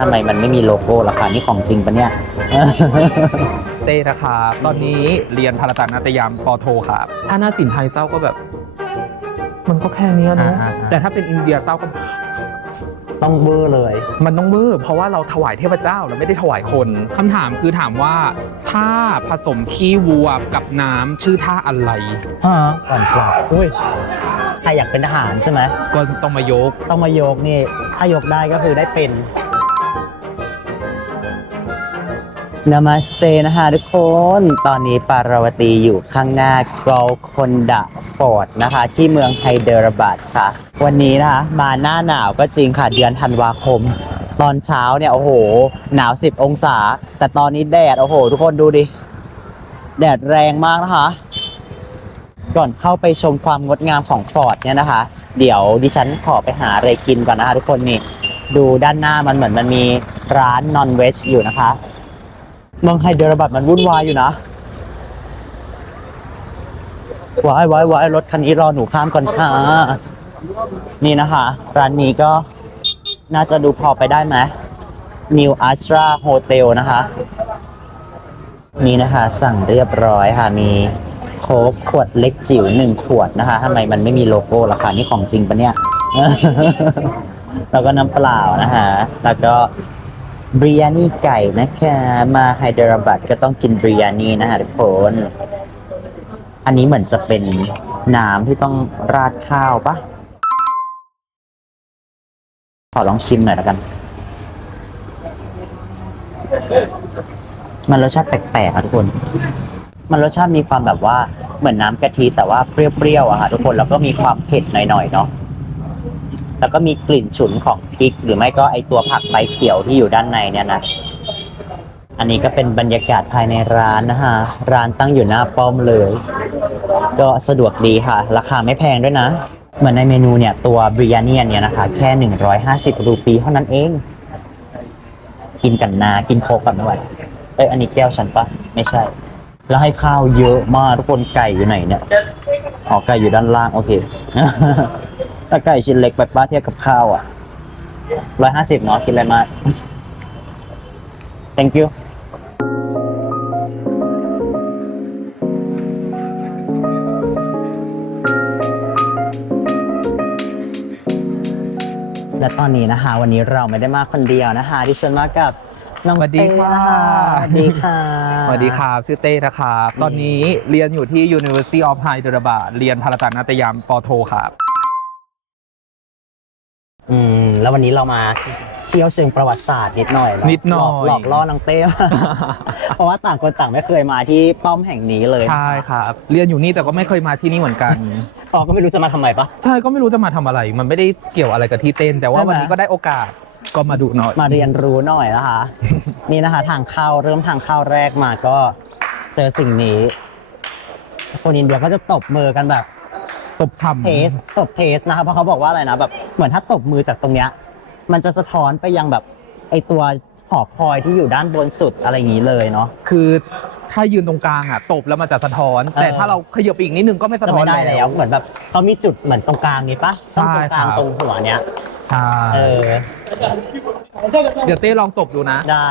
ทำไมมันไม่มีโลโก้ล่ะคะนี่ของจริงปะเนี่ย เต้นะครับตอนนี้เรียนภารตนาฏยามปโทครับถ้าหน้าสินไทยเศร้าก็แบบ มันก็แค่นี้นะแต่ถ้าเป็นอินเดียเศร้าก็ ต้องเบอร์เลย มันต้องเมื่อเพราะว่าเราถวายเทพเจ้าเราไม่ได้ถวายคนคำถามคือถามว่าถ้าผสมขี้วัวกับน้ำชื่อท่าอะไร ฮะก่อนกลับอุ้ยใครอยากเป็นทหารใช่ไหม ก็ต้องมายก ต้องมายกนี่ ถ้ายกได้ก็คือได้เป็นนามาสเตนะคะทุกคน ตอนนี้ปาราวตีอยู่ข้างหน้ากอลคอนดะฟอร์ดนะคะ ที่เมืองไฮเดรบัดค่ะ วันนี้นะคะมาหน้าหนาวก็จริงค่ะเดือนธันวาคม ตอนเช้าเนี่ยโอ้โหหนาว10 องศา แต่ตอนนี้แดดโอ้โหทุกคนดูดิ แดดแรงมากนะคะ ก่อนเข้าไปชมความงดงามของฟอร์ดเนี่ยนะคะ เดี๋ยวดิฉันขอไปหาอะไรกินก่อนนะคะทุกคนนี่ดูด้านหน้ามันเหมือนมันมีร้านนอนเวจอยู่นะคะเมืองไฮเดรบัดมันวุ่นวายอยู่นะว้ายรถคันนี้รอหนูข้ามก่อนค่ะนี่นะคะ ร้านนี้ก็น่าจะดูพอไปได้ไหม New Astra Hotel นะคะนี่นะคะสั่งเรียบร้อยค่ะมีโค้กขวดเล็กจิ๋ว1 ขวดนะคะทำไมมันไม่มีโลโก้ล่ะคะนี่ของจริงปะเนี่ย แล้วก็น้ำเปล่านะคะแล้วก็บริยานีไก่นะคะมาไฮเดรบัดก็ต้องกินบริยานีนะคะทุกคนอันนี้เหมือนจะเป็นน้ำที่ต้องราดข้าวปะขอลองชิมหน่อยแล้วกันมันรสชาติแปลกๆอะทุกคนมันรสชาติมีความแบบว่าเหมือนน้ำกะทิแต่ว่าเปรี้ยวๆอะค่ะทุกคนแล้วก็มีความเผ็ดหน่อยๆเนาะแล้วก็มีกลิ่นฉุนของพริกหรือไม่ก็ไอตัวผักใบเขียวที่อยู่ด้านในเนี่ยนะอันนี้ก็เป็นบรรยากาศภายในร้านนะฮะร้านตั้งอยู่หน้าป้อมเลยก็สะดวกดีค่ะราคาไม่แพงด้วยนะเหมือนในเมนูเนี่ยตัวบริยานีเนี่ยนะคะแค่150 รูปีเท่านั้นเองกินกันนากินโคกกับไม่ไหวอันนี้แก้วฉันปะไม่ใช่แล้วให้ข้าวเยอะมากทุกคนไก่อยู่ไหนเนี่ยอ๋อไก่อยู่ด้านล่างโอเค ถ้าไก่ชิ้นเล็กไปป้าเทียบกับข้าวอ่ะ150เนาะกินอะไรมาก thank you และตอนนี้นะคะวันนี้เราไม่ได้มาคนเดียวนะคะดิฉันมากับน้อง สวัสดี เต้ ค่ะ นะคะสวัสดีค่ะ สวัสดีครับชื่อเต้นะครับตอนนี้เรียนอยู่ที่ University of Hyderabad เรียนภารตนาฏยามปโทครับ แล้ววันนี้เรามาเที่ยวเชิงประวัติศาสตร์นิดหน่อยเนาะ นิดหน่อย หลอกล่อน้องเต้ เพราะว่าต่างคนต่างไม่เคยมาที่ป้อมแห่งนี้เลย ใช่ครับเรียนอยู่นี่แต่ก็ไม่เคยมาที่นี่เหมือนกัน อ๋อก็ไม่รู้จะมาทำไมปะ ใช่ก็ไม่รู้จะมาทำอะไร มันไม่ได้เกี่ยวอะไรกับที่เต้น แต่ว่า ใช่ไหม วันนี้ก็ได้โอกาสก็มาดูหน่อย มาเรียนรู้หน่อยนะคะ นี่นะคะทางเข้าเริ่มทางเข้าแรกมาก็เจอสิ่งนี้คนอินเดียก็จะตบมือกันแบบ ตบฉ่ำ ตบเทสนะคะเพราะเขาบอกว่าอะไรนะแบบเหมือนถ้าตบมือจากตรงเนี้ยมันจะสะท้อนไปยังแบบไอตัวหอคอยที่อยู่ด้านบนสุดอะไรอย่างนี้เลยเนาะ คือถ้ายืนตรงกลางอ่ะตบแล้วมันจะสะท้อน แต่ถ้าเราขยับไปอีกนิดนึงก็ไม่สะ จะ ท้อน ไม่ได้แล้วเหมือนแบบเขามีจุดเหมือนตรงกลางนี้ปะช่องตรงกลาง ใช่ครับ ตรงหัวเนี้ย ใช่ เออ เดี๋ยวเต้ลองตบดูนะ ได้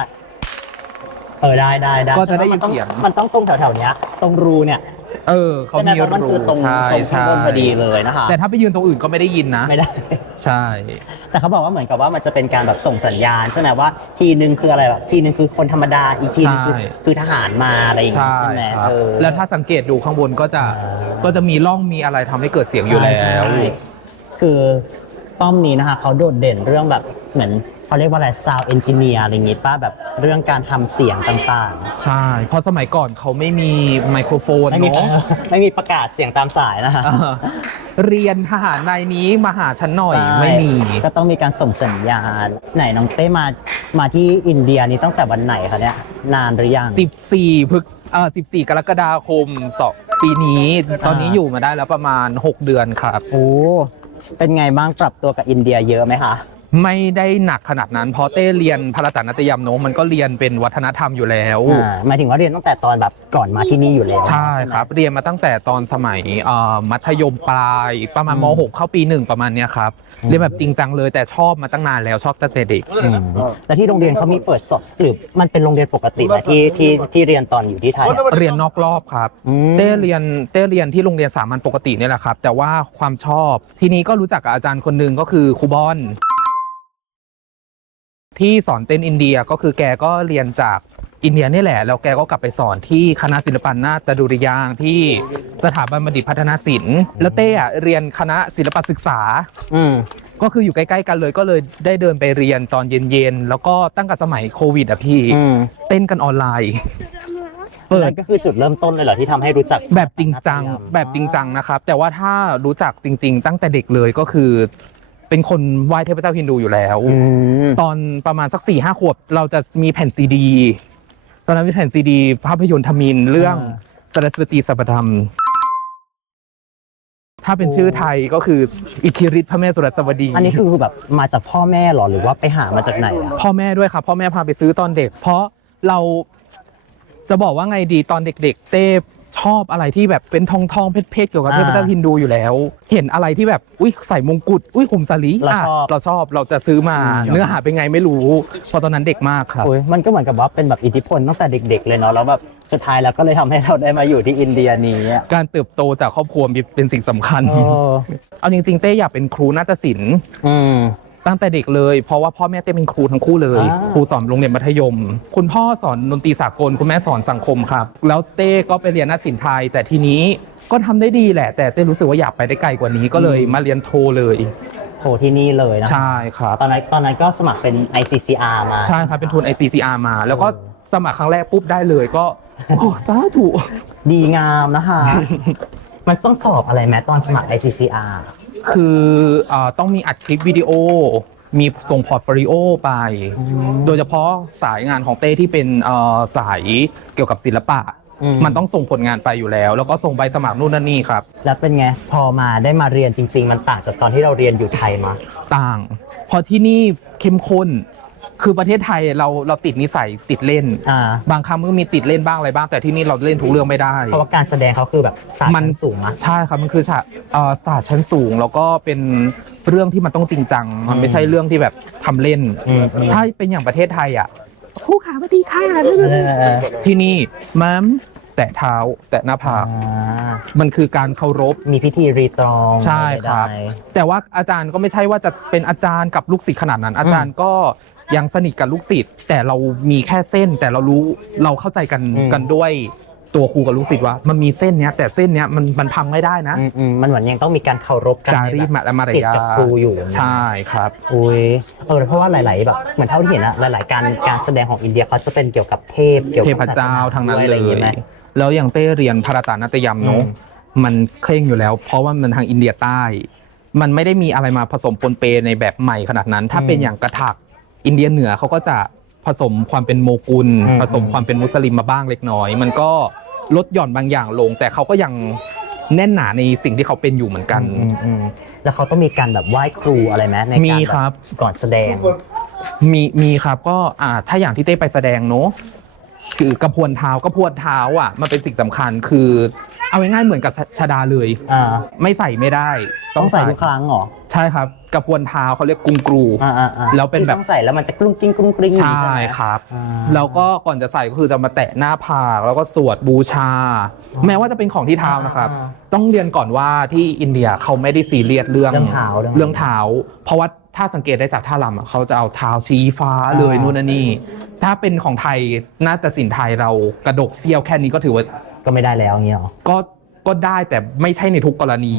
ได้ ก็จะได้ยินเสียง มันต้องตรงแถวๆเนี้ยตรงรูเนี่ย เขา ใช่ไหม มี เพราะมัน รู คือตรง ใช่ ข้างบนพอดีเลยนะคะ แต่ถ้าไปยืนตรงอื่นก็ไม่ได้ยินนะ ไม่ได้ ใช่ แต่เขาบอกว่าเหมือนกับว่ามันจะเป็นการแบบส่งสัญญาณใช่ไหมว่าทีนึงคืออะไรแบบทีนึงคือคนธรรมดาอีกทีนึงคือทหารมาอะไรอย่างงี้ ใช่ ใช่ไหม ครับแล้วถ้าสังเกตดูข้างบนก็จะมีร่องมีอะไรทำให้เกิดเสียงอยู่แล้ว ใช่คือป้อมนี้นะคะเขาโดดเด่นเรื่องแบบเหมือนเขาเรียกว่าอะไร sound engineer อะไรอย่างงี้ป้าแบบเรื่องการทำเสียงต่างๆ ใช่เพราะสมัยก่อนเขาไม่มีไมโครโฟน ไม่มี เนาะ ไม่มีประกาศเสียงตามสายนะคะ เออเรียนทหารนายนี้มาหาฉันหน่อย ใช่ ไม่มี ก็ต้องมีการส่งสัญญาณไหนน้องเต้มาที่อินเดียนี้ตั้งแต่วันไหนคะเนี่ยนานหรือยัง 14 กรกฎาคมปีนี้ตอนนี้อยู่มาได้แล้วประมาณ 6 เดือนครับ โอ้เป็นไงบ้างปรับตัวกับอินเดียเยอะไหมคะ ไม่ได้หนักขนาดนั้นเพราะเต้เรียนพาราตานาตยมเนอะมันก็เรียนเป็นวัฒนธรรมอยู่แล้วหมายถึงว่าเรียนตั้งแต่ตอนแบบก่อนมาที่นี่อยู่แล้วใช่ครับเรียนมาตั้งแต่ตอนสมัยมัธยมปลายประมาณม.6 เข้าปี 1ประมาณเนี้ยครับเรียนแบบจริงจังเลยแต่ชอบมาตั้งนานแล้วชอบตั้งแต่เด็กแต่ที่โรงเรียนเขามีเปิดสอบหรือมันเป็นโรงเรียนปกติไหมที่เรียนตอนอยู่ที่ไทยเรียนนอกรอบครับเต้เรียนที่โรงเรียนสามัญปกตินี่แหละครับแต่ว่าความชอบทีนี้ก็รู้จักกับอาจารย์คนหนึ่งก็คือครูบอนที่สอนเต้นอินเดียก็คือแกก็เรียนจากอินเดียนี่แหละแล้วแกก็กลับไปสอนที่คณะศิลปนาฏดุริยางค์ที่สถาบันบัณฑิตพัฒนาศิลป์แล้วเต้เรียนคณะศิลปศึกษาก็คืออยู่ใกล้ๆกันเลยก็เลยได้เดินไปเรียนตอนเย็นๆแล้วก็ตั้งแต่สมัยโควิดอ่ะพี่เต้นกันออนไลน์เปิดก็คือจุดเริ่มต้นเลยเหรอที่ทำให้รู้จักแบบจริงจังนะครับแต่ว่าถ้ารู้จักจริงๆตั้งแต่เด็กเลยก็คือเป็นคนไหว้เทพเจ้าฮินดูอยู่แล้วตอนประมาณสัก 4-5 ขวบเราจะมีแผ่นซีดีตอนนั้นมีแผ่นซีดีภาพยนตร์ทมิฬเรื่องสรสวตีสัพธรรมถ้าเป็นชื่อไทยก็คืออิทธิฤทธิ์พระแม่สุรสวดีอันนี้คือแบบมาจากพ่อแม่หรอหรือว่าไปหามาจากไหนอ่ะพ่อแม่ด้วยครับพ่อแม่พาไปซื้อตอนเด็กเพราะเราจะบอกว่าไงดีตอนเด็กๆเต้ชอบอะไรที่แบบเป็นทองเพชรเกี่ยวกับเทพเจ้าฮินดูอยู่แล้วเห็นอะไรที่แบบอุ้ยใส่มงกุฎอุ้ยห่มสาลีเราชอบเราจะซื้อมาเนื้อหาเป็นไงไม่รู้เพราะตอนนั้นเด็กมากครับมันก็เหมือนกับว่าเป็นแบบอิทธิพลตั้งแต่เด็กๆเลยเนาะแล้วแบบสุดท้ายแล้วก็เลยทำให้เราได้มาอยู่ที่อินเดียนี้การเติบโตจากครอบครัวเป็นสิ่งสำคัญเอาจริงๆเต้อยากเป็นครูนาฏศิลป์ตั้งแต่เด็กเลยเพราะว่าพ่อแม่เต้เป็นครูทั้งคู่เลยครูสอนโรงเรียนมัธยมคุณพ่อสอนดนตรีสากลคุณแม่สอนสังคมครับแล้วเต้ก็ไปเรียนนาฏศิลป์ไทยแต่ทีนี้ก็ทำได้ดีแหละแต่เต้รู้สึกว่าอยากไปได้ไกลกว่านี้ก็เลยมาเรียนโทเลยโทที่นี่เลยนะใช่ครับตอนนั้นก็สมัครเป็น ICCR มาใช่ครับเป็นทุน ICCR มาแล้วก็สมัครครั้งแรกปุ๊บได้เลยก็โอ้สาธุดีงามนะคะมันต้องสอบอะไรไหมตอนสมัคร ICCR คือต้องมีอัดคลิปวิดีโอมีส่งพอร์ตโฟลิโอไปโดยเฉพาะสายงานของเต้ที่เป็นสายเกี่ยวกับศิลปะมันต้องส่งผลงานไปอยู่แล้วก็ส่งใบสมัครนู่นนั่นนี่ครับแล้วเป็นไงพอมาได้มาเรียนจริงๆมันต่างจากตอนที่เราเรียนอยู่ไทยมาต่างพอที่นี่เข้มข้นคือประเทศไทยเราติดนิสัยติดเล่นบางครั้งมันก็มีติดเล่นบ้างอะไรบ้างแต่ที่นี่เราเล่นทุกเรื่องไม่ได้เพราะว่าการแสดงเขาคือแบบศาสตร์ชั้นสูงอะใช่ครับมันคือศาสตร์ชั้นสูงแล้วก็เป็นเรื่องที่มันต้องจริงจังมันไม่ใช่เรื่องที่แบบทำเล่นถ้าเป็นอย่างประเทศไทยอ่ะครูขาสวัสดีค่ะที่นี่มัมแตะเท้าแตะหน้าผากมันคือการเคารพมีพิธีรีตรองใช่ครับแต่ว่าอาจารย์ก็ไม่ใช่ว่าจะเป็นอาจารย์กับลูกศิษย์ขนาดนั้นอาจารย์ก็ยังสนิทกับลูกศิษย์แต่เรามีแค่เส้นแต่เราเข้าใจกันด้วยตัวครูกับลูกศิษย์ว่ามันมีเส้นเนี้ยแต่เส้นเนี้ยมันพังไม่ได้นะมันเหมือนยังต้องมีการเคารพกันจารีตมารยาทกับครูอยู่ใช่ครับอุ้ยเพราะว่าหลายๆแบบเหมือนเท่าที่เห็นอะหลายๆการแสดงของอินเดียเขาจะเป็นเกี่ยวกับเทพเกี่ยวกับเจ้าทางนั้นเลยแล้วอย่างเต้เรียนพาราตานาตยมเนาะมันเคร่งอยู่แล้วเพราะว่ามันทางอินเดียใต้มันไม่ได้มีอะไรมาผสมปนเปในแบบใหม่ขนาดนั้นถ้าเป็นอย่างกระถักอินเดียเหนือเขาก็จะผสมความเป็นโมกุลผสมความเป็นมุสลิมมาบ้างเล็กน้อยมันก็ลดหย่อนบางอย่างลงแต่เขาก็ยังแน่นหนาในสิ่งที่เขาเป็นอยู่เหมือนกันแล้วเขาต้องมีการแบบไหว้ครูอะไรไหมในการก่อนแสดงมีครับก็ถ้าอย่างที่เต้ไปแสดงเนาะคือกระพวนเท้อ่ะมันเป็นสิ่งสำคัญคือเอาง่ายๆเหมือนกับชฎาเลยไม่ใส่ไม่ได้ต้องใส่ทุกครั้งเหรอใช่ครับกระพวนเท้าเขาเรียกกุงกรูแล้วเป็นแบบต้องใส่แล้วมันจะกรุ้งกิ้งกรุ้งกริ้งใช่ครับแล้วก็ก่อนจะใส่ก็คือจะมาแตะหน้าผากแล้วก็สวดบูชาแม้ว่าจะเป็นของที่เท้านะครับต้องเรียนก่อนว่าที่อินเดียเขาไม่ได้ซีเรียสเรื่องเท้าเพราะว่าถ้าสังเกตได้จากท่ารำเขาจะเอาเท้าชี้ฟ้าเลยนู่นนี่ถ้าเป็นของไทยนาฏศิลป์ไทยเรากระดกเสี้ยวแค่นี้ก็ถือว่าก็ไม่ได้แล้วเงี้ยหรอก็ได้แต่ไม่ใช่ในทุกกรณี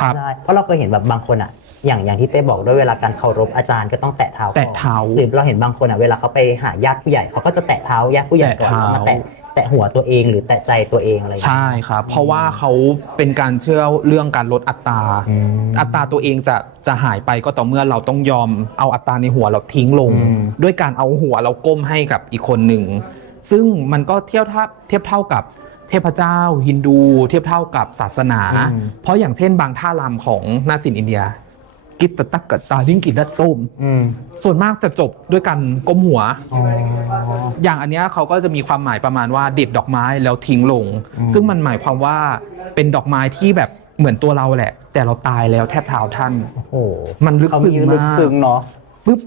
ครับเพราะเราเคยเห็นแบบบางคนอ่ะอย่างที่เต้บอกด้วยเวลาการเคารพอาจารย์ก็ต้องแตะเท้าหรือเราเห็นบางคนอ่ะเวลาเขาไปหาญาติผู้ใหญ่เขาก็จะแตะเท้าญาติผู้ใหญ่ก่อนแล้วมาแตะหัวตัวเองหรือแตะใจตัวเองอะไรใช่ครับเพราะว่าเขาเป็นการเชื่อเรื่องการลดอัตราตัวเองจะหายไปก็ต่อเมื่อเราต้องยอมเอาอัตราในหัวเราทิ้งลงด้วยการเอาหัวเราก้มให้กับอีกคนหนึ่งซึ่งมันก็เทียบเท่ากับเทพเจ้าฮินดูเทียบเท่ากับศาสนาเพราะอย่างเช่นบางท่ารำของนาฏศิลป์อินเดีย กิตตะตักกะตาดิ้งกินดัดต้มส่วนมากจะจบด้วยกันก้มหัว อย่างอันเนี้ยเขาก็จะมีความหมายประมาณว่าเด็ดดอกไม้แล้วทิ้งลง ซึ่งมันหมายความว่าเป็นดอกไม้ที่แบบเหมือนตัวเราแหละ แต่เราตายแล้วแทบเท้าท่าน โอ้โห มันลึกซึ้งมาก ลึกซึ้งเนาะ ปึ๊บ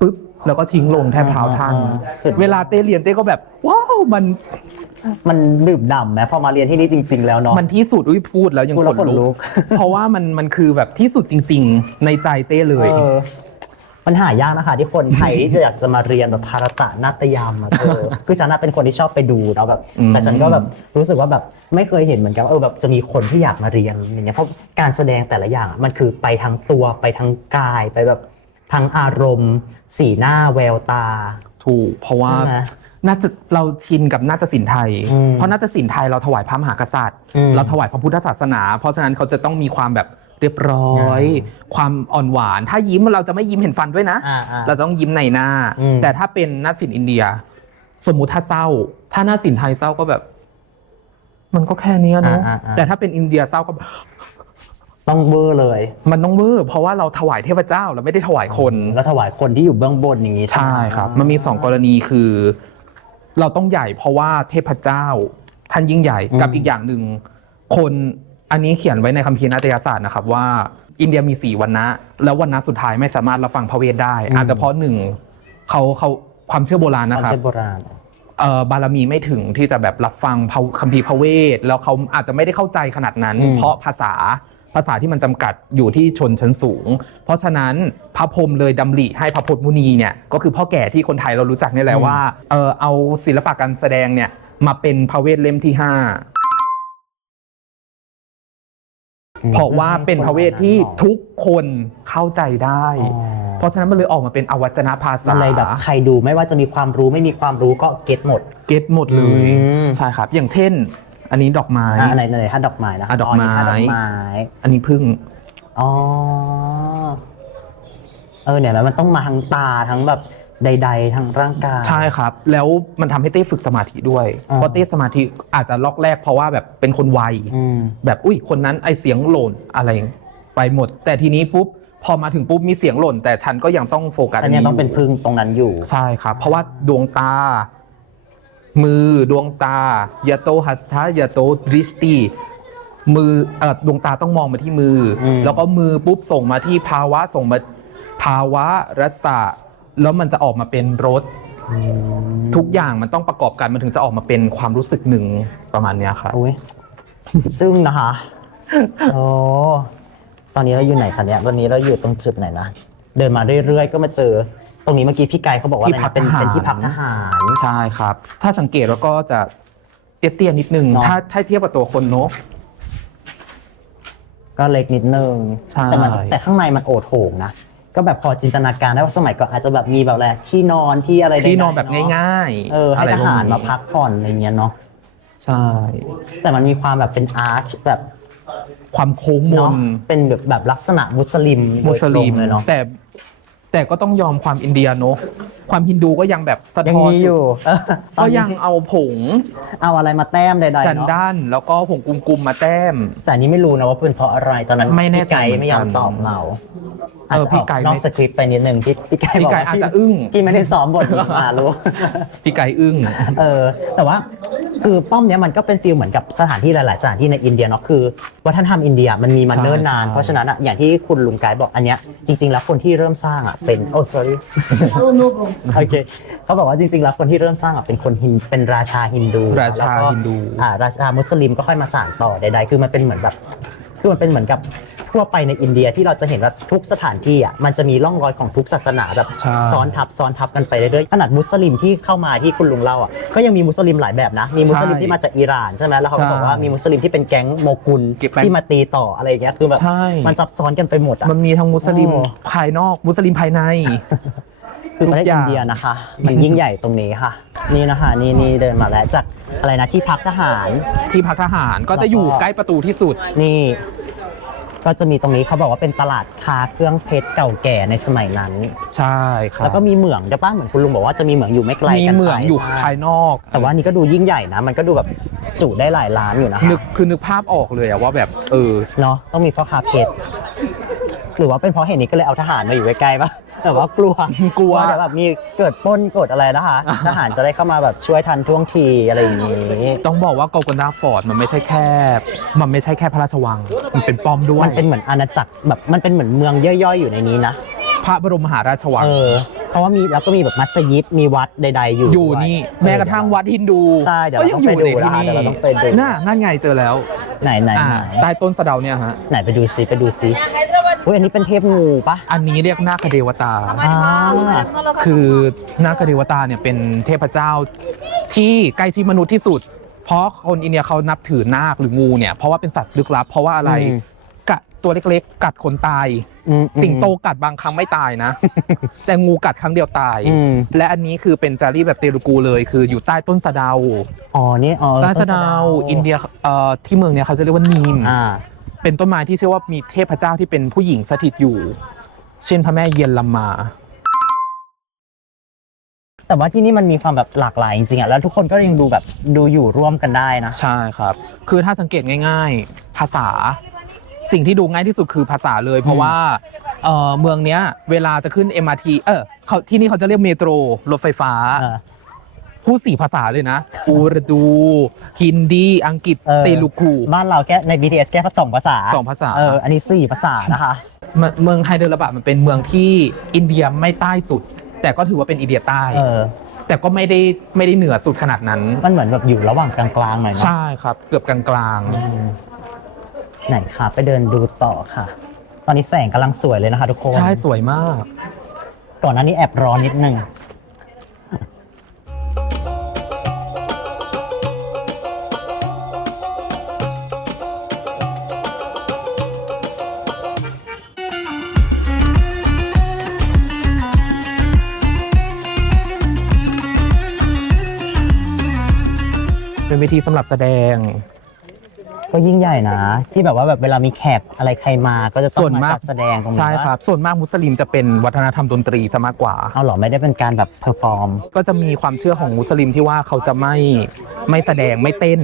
ปึ๊บ แล้วก็ทิ้งลงแทบเท้าท่าน สุด เวลาเต้เรียนเต้ก็แบบว้าวมันดื่มด่ำไหมพอมาเรียนที่นี่จริง ๆ แล้วเนาะ มันที่สุดพูดแล้วยัง พูด ข แล้ว น ขนลุ ลุ ก ก เพราะว่ามันคือแบบที่สุดจริง ๆ ในใจเต้เลย มันหายากนะคะที่คนไทยที่จะอยากจะมาเรียนแบบภารตะนาฏยามอะคือฉันเป็นคนที่ชอบไปดูเนาะแบบแต่ฉันก็แบบรู้สึกว่าแบบไม่เคยเห็นเหมือนกันว่าแบบจะมีคนที่อยากมาเรียนอย่างเงี้ยเพราะการแสดงแต่ละอย่างมันคือไปทั้งตัวไปทั้งกายไปแบบทั้งอารมณ์สีหน้าแววตา ถูกเพราะว่า ใช่ไหม น่าจะเราชินกับนาฏศิลป์ไทย เพราะนาฏศิลป์ไทยเราถวายพระมหากษัตริย์ เราถวายพระพุทธศาสนา เพราะฉะนั้นเขาจะต้องมีความแบบเรียบร้อย ความอ่อนหวาน ถ้ายิ้มเราจะไม่ยิ้มเห็นฟันด้วยนะ เราต้องยิ้มในหน้า แต่ถ้าเป็นนาฏศิลป์อินเดีย สมมุติถ้าเศร้า ถ้านาฏศิลป์ไทยเศร้าก็แบบ มันก็แค่เนี้ยเนาะแต่ถ้าเป็นอินเดียเศร้าก็ต้องเวอร์เลย มันต้องเวอร์เพราะว่าเราถวายเทพเจ้าเราไม่ได้ถวายคน แล้วถวายคนที่อยู่เบื้องบนอย่างนี้ ใช่ครับมันมี2 กรณีคือ เราต้องใหญ่เพราะว่าเทพเจ้าท่านยิ่งใหญ่กับอีกอย่างหนึ่งคนอันนี้เขียนไว้ในคัมภีร์นาฏยศาสตร์นะครับว่าอินเดียมี4 วรรณะแล้ววรรณะสุดท้ายไม่สามารถรับฟังพระเวทได้ อาจจะเพราะ1เขาความเชื่อโบราณนะครับ ความเชื่อโบราณ บารมีไม่ถึงที่จะแบบรับฟังคัมภีร์พระเวทแล้วเขาอาจจะไม่ได้เข้าใจขนาดนั้น เพราะภาษาที่มันจำกัดอยู่ที่ชนชั้นสูง เพราะฉะนั้นพระพรหมเลยดำริให้พระพจน์มุนีเนี่ยก็คือพ่อแก่ที่คนไทยเรารู้จักนี่แหละว่าเอาศิลปะการแสดงเนี่ยมาเป็นพระเวทเล่มที่ 5เพราะว่าเป็นพระเวทที่ทุกคนเข้าใจได้ เพราะฉะนั้นมันเลยออกมาเป็นอวัจนภาษา อะไรแบบใครดูไม่ว่าจะมีความรู้ไม่มีความรู้ก็เก็ตหมด เก็ตหมดเลยใช่ครับอย่างเช่นอันนี้ดอกไม้อะไรถ้าดอกไม้นะดอกไม้อันนี้พึ่งอ๋อเนี่ยแล้วมันต้องมาทั้งตาทั้งแบบใดๆทั้งร่างกายใช่ครับแล้วมันทำให้เต้ฝึกสมาธิด้วยเพราะเต้สมาธิอาจจะล็อกแรกเพราะว่าแบบเป็นคนไวแบบอุ้ยคนนั้นไอเสียงหล่นอะไรไปหมดแต่ทีนี้ปุ๊บพอมาถึงปุ๊บมีเสียงหล่นแต่ฉันก็ยังต้องโฟกัสฉันยังต้องเป็นพึ่งตรงนั้นอยู่ใช่ครับเพราะว่าดวงตามือดวงตายาโตหัสทายาโตดริสตีมือดวงตาต้องมองมาที่มือแล้วก็มือปุ๊บส่งมาที่ภาวะส่งมาภาวะรสะแล้วมันจะออกมาเป็นรสทุกอย่างมันต้องประกอบกันมันถึงจะออกมาเป็นความรู้สึกหนึ่งประมาณนี้ครับซึ่งนะคะโอ้ตอนนี้เราอยู่ไหนคะเนี่ยวันนี้เราอยู่ตรงจุดไหนนะเดินมาเรื่อยๆก็มาเจอตรงนี้เมื่อกี้พี่ไกด์เขาบอกว่าเป็นที่พักทหารใช่ครับถ้าสังเกตแล้วก็จะเตี้ยๆนิดนึงถ้าเทียบกับตัวคนเนาะก็เล็กนิดนึงแต่ข้างในมันโอโถงนะก็แบบพอจินตนาการได้ว่าสมัยก่อนอาจจะแบบมีแบบอะไรที่นอนที่อะไรที่นอนแบบง่ายๆให้ทหารมาพักผ่อนอะไรเงี้ยเนาะใช่แต่มันมีความแบบเป็นอาร์ชแบบความโค้งมนเป็นแบบลักษณะมุสลิมเลยเนาะแต่ก็ต้องยอมความอินเดียเนอะความฮินดูก็ยังแบบสะท้อนอยู่ก็ยังเอาผงเอาอะไรมาแต้มใดๆจันด้านแล้วก็ผงกุมมาแต้มแต่นี้ไม่รู้นะว่าเป็นเพราะอะไรตอนนั้นพี่ไก่ไม่ยอมตอบเราอาจจะนอกสคริปต์ไปนิดนึงพี่ไก่บอกอาจจะอึ้งพี่ไม่ได้ซ้อมบทมารู้พี่ไก่อึ้งแต่ว่าคือป้อมเนี้ยมันก็เป็นฟีลเหมือนกับสถานที่หลายๆสถานที่ในอินเดียเนาะคือวัฒนธรรมอินเดียมันมีมาเนิ่นนานเพราะฉะนั้นอย่างที่คุณลุงไก่บอกอันเนี้ยจริงๆแล้วคนที่เริ่มสร้างเป็นsorry โอเคเขาบอกว่าจริงๆแล้วคนที่เริ่มสร้างเป็นคนเป็นราชาฮินดูราชามุสลิมก็ค่อยมาสานต่อใดๆคือมันเป็นเหมือนแบบคือมันเป็นเหมือนกับทั่วไปในอินเดียที่เราจะเห็นว่าทุกสถานที่มันจะมีร่องรอยของทุกศาสนาแบบซ้อนทับกันไปเรื่อยๆขนาดมุสลิมที่เข้ามาที่คุณลุงเล่าก็ยังมีมุสลิมหลายแบบนะมีมุสลิมที่มาจากอิหร่านใช่ไหมแล้วเขาบอกว่ามีมุสลิมที่เป็นแก๊งโมกุลที่มาตีต่ออะไรอย่างเงี้ยคือแบบมันซับซ้อนกันไปหมดมันมีทั้งมุสลิมภายนอกมุสลิมภายในคือประเทศอินเดียนะคะมันยิ่งใหญ่ตรงนี้ค่ะนี่นะคะนี่เดินมาแล้วจากอะไรนะที่พักทหารก็จะอยู่ใกล้ประตูที่สุดนี่ก็จะมีตรงนี้เขาบอกว่าเป็นตลาดค้าเครื่องเพชรเก่าแก่ในสมัยนั้นใช่ครับแล้วก็มีเหมืองเดี๋ยวป้าเหมือนคุณลุงบอกว่าจะมีเหมืองอยู่ไม่ไกลกันมีเหมืองอยู่ภายนอกแต่ว่านี่ก็ดูยิ่งใหญ่นะมันก็ดูแบบจุได้หลายล้านอยู่นะนึกภาพออกเลยว่าแบบเนาะต้องมีพ่อค้าเพชร หรือว่าเป็นเพราะเหตุนี้ก็เลยเอาทหารมาอยู่ใกล้ๆปะแบบว่ากลัว กลัว ว่าเดี๋ยวแบบมีเกิดปล้นเกิดอะไรนะคะทหารจะได้เข้ามาแบบช่วยทันท่วงทีอะไรอย่างนี้ ต้องบอกว่าโกลกอนดาฟอร์ดมันไม่ใช่แค่พระราชวังมันเป็นป้อมด้วย มันเป็นเหมือนอาณาจักรแบบมันเป็นเหมือนเมืองย่อยๆอยู่ในนี้นะ พระบรมมหาราชวัง เพราะว่ามีแล้วก็มีแบบมัสยิดมีวัดใดๆอยู่ อยู่ ด้วย นี่แม้กระทั่งวัดฮินดู ใช่เดี๋ยวเราต้อง ก็ ไปดู ใน นะคะ ที่ เดี๋ยวเราต้องไปดู นั่นไงเจอแล้ว ไหนไหน อ่า ไหน ใต้ต้นสะเดาเนี่ยฮะ ไหนไปดูซิอุ้ยอันนี้เป็นเทพงูปะ อันนี้เรียกนาคเดวตา อ่า คือนาคเดวตาเนี่ยเป็นเทพเจ้าที่ใกล้ชิดมนุษย์ที่สุด เพราะคนอินเดียเขานับถือนาคหรืองูเนี่ยเพราะว่าเป็นสัตว์ลึกลับเพราะว่าอะไรกัดตัวเล็กๆ กัดคนตาย สิงโตกัดบางครั้งไม่ตายนะ แต่งูกัดครั้งเดียวตาย และอันนี้คือเป็นจารีตแบบเตลูกูเลย คืออยู่ใต้ต้นสะเดา อ๋อนี่อ๋อ ใต้สะเดาอินเดียที่เมืองเนี่ยเขาจะเรียกว่านีม เป็นต้นไม้ที่เชื่อว่ามีเทพเจ้าที่เป็นผู้หญิงสถิตอยู่ เช่นพระแม่เย็นลัมมา แต่ว่าที่นี่มันมีความแบบหลากหลายจริงๆอ่ะแล้วทุกคนก็ยังดูแบบดูอยู่ร่วมกันได้นะ ใช่ครับ คือถ้าสังเกตง่ายๆ ภาษา สิ่งที่ดูง่ายที่สุดคือภาษาเลย เพราะว่าเมืองเนี้ยเวลาจะขึ้น MRT เขาที่นี่เขาจะเรียกเมโทรรถไฟฟ้า พูด4 ภาษาเลยนะ อูรดู ฮินดี อังกฤษ เตลูกู บ้านเราแค่ใน BTS แค่2 ภาษา 2 ภาษา อันนี้4 ภาษานะคะ เมืองไฮเดรบาดมันเป็นเมืองที่อินเดียไม่ใต้สุด แต่ก็ถือว่าเป็นอินเดียใต้ แต่ก็ไม่ได้เหนือสุดขนาดนั้น มันเหมือนแบบอยู่ระหว่างกลางๆหน่อยเนาะ ใช่ครับ เกือบกลางๆ ไหนคะไปเดินดูต่อค่ะ ตอนนี้แสงกำลังสวยเลยนะคะทุกคน ใช่สวยมาก ก่อนหน้านี้แอบร้อนนิดนึง เป็นเวทีสำหรับแสดง ก็ยิ่งใหญ่นะ ที่แบบว่าแบบเวลามีแขกอะไรใครมาก็จะต้องมาจัดแสดงตรงนี้ ใช่ครับ ส่วนมากมุสลิมจะเป็นวัฒนธรรมดนตรีซะมากกว่า เอาเหรอไม่ได้เป็นการแบบเพอร์ฟอร์ม ก็จะมีความเชื่อของมุสลิมที่ว่าเขาจะไม่แสดงไม่เต้น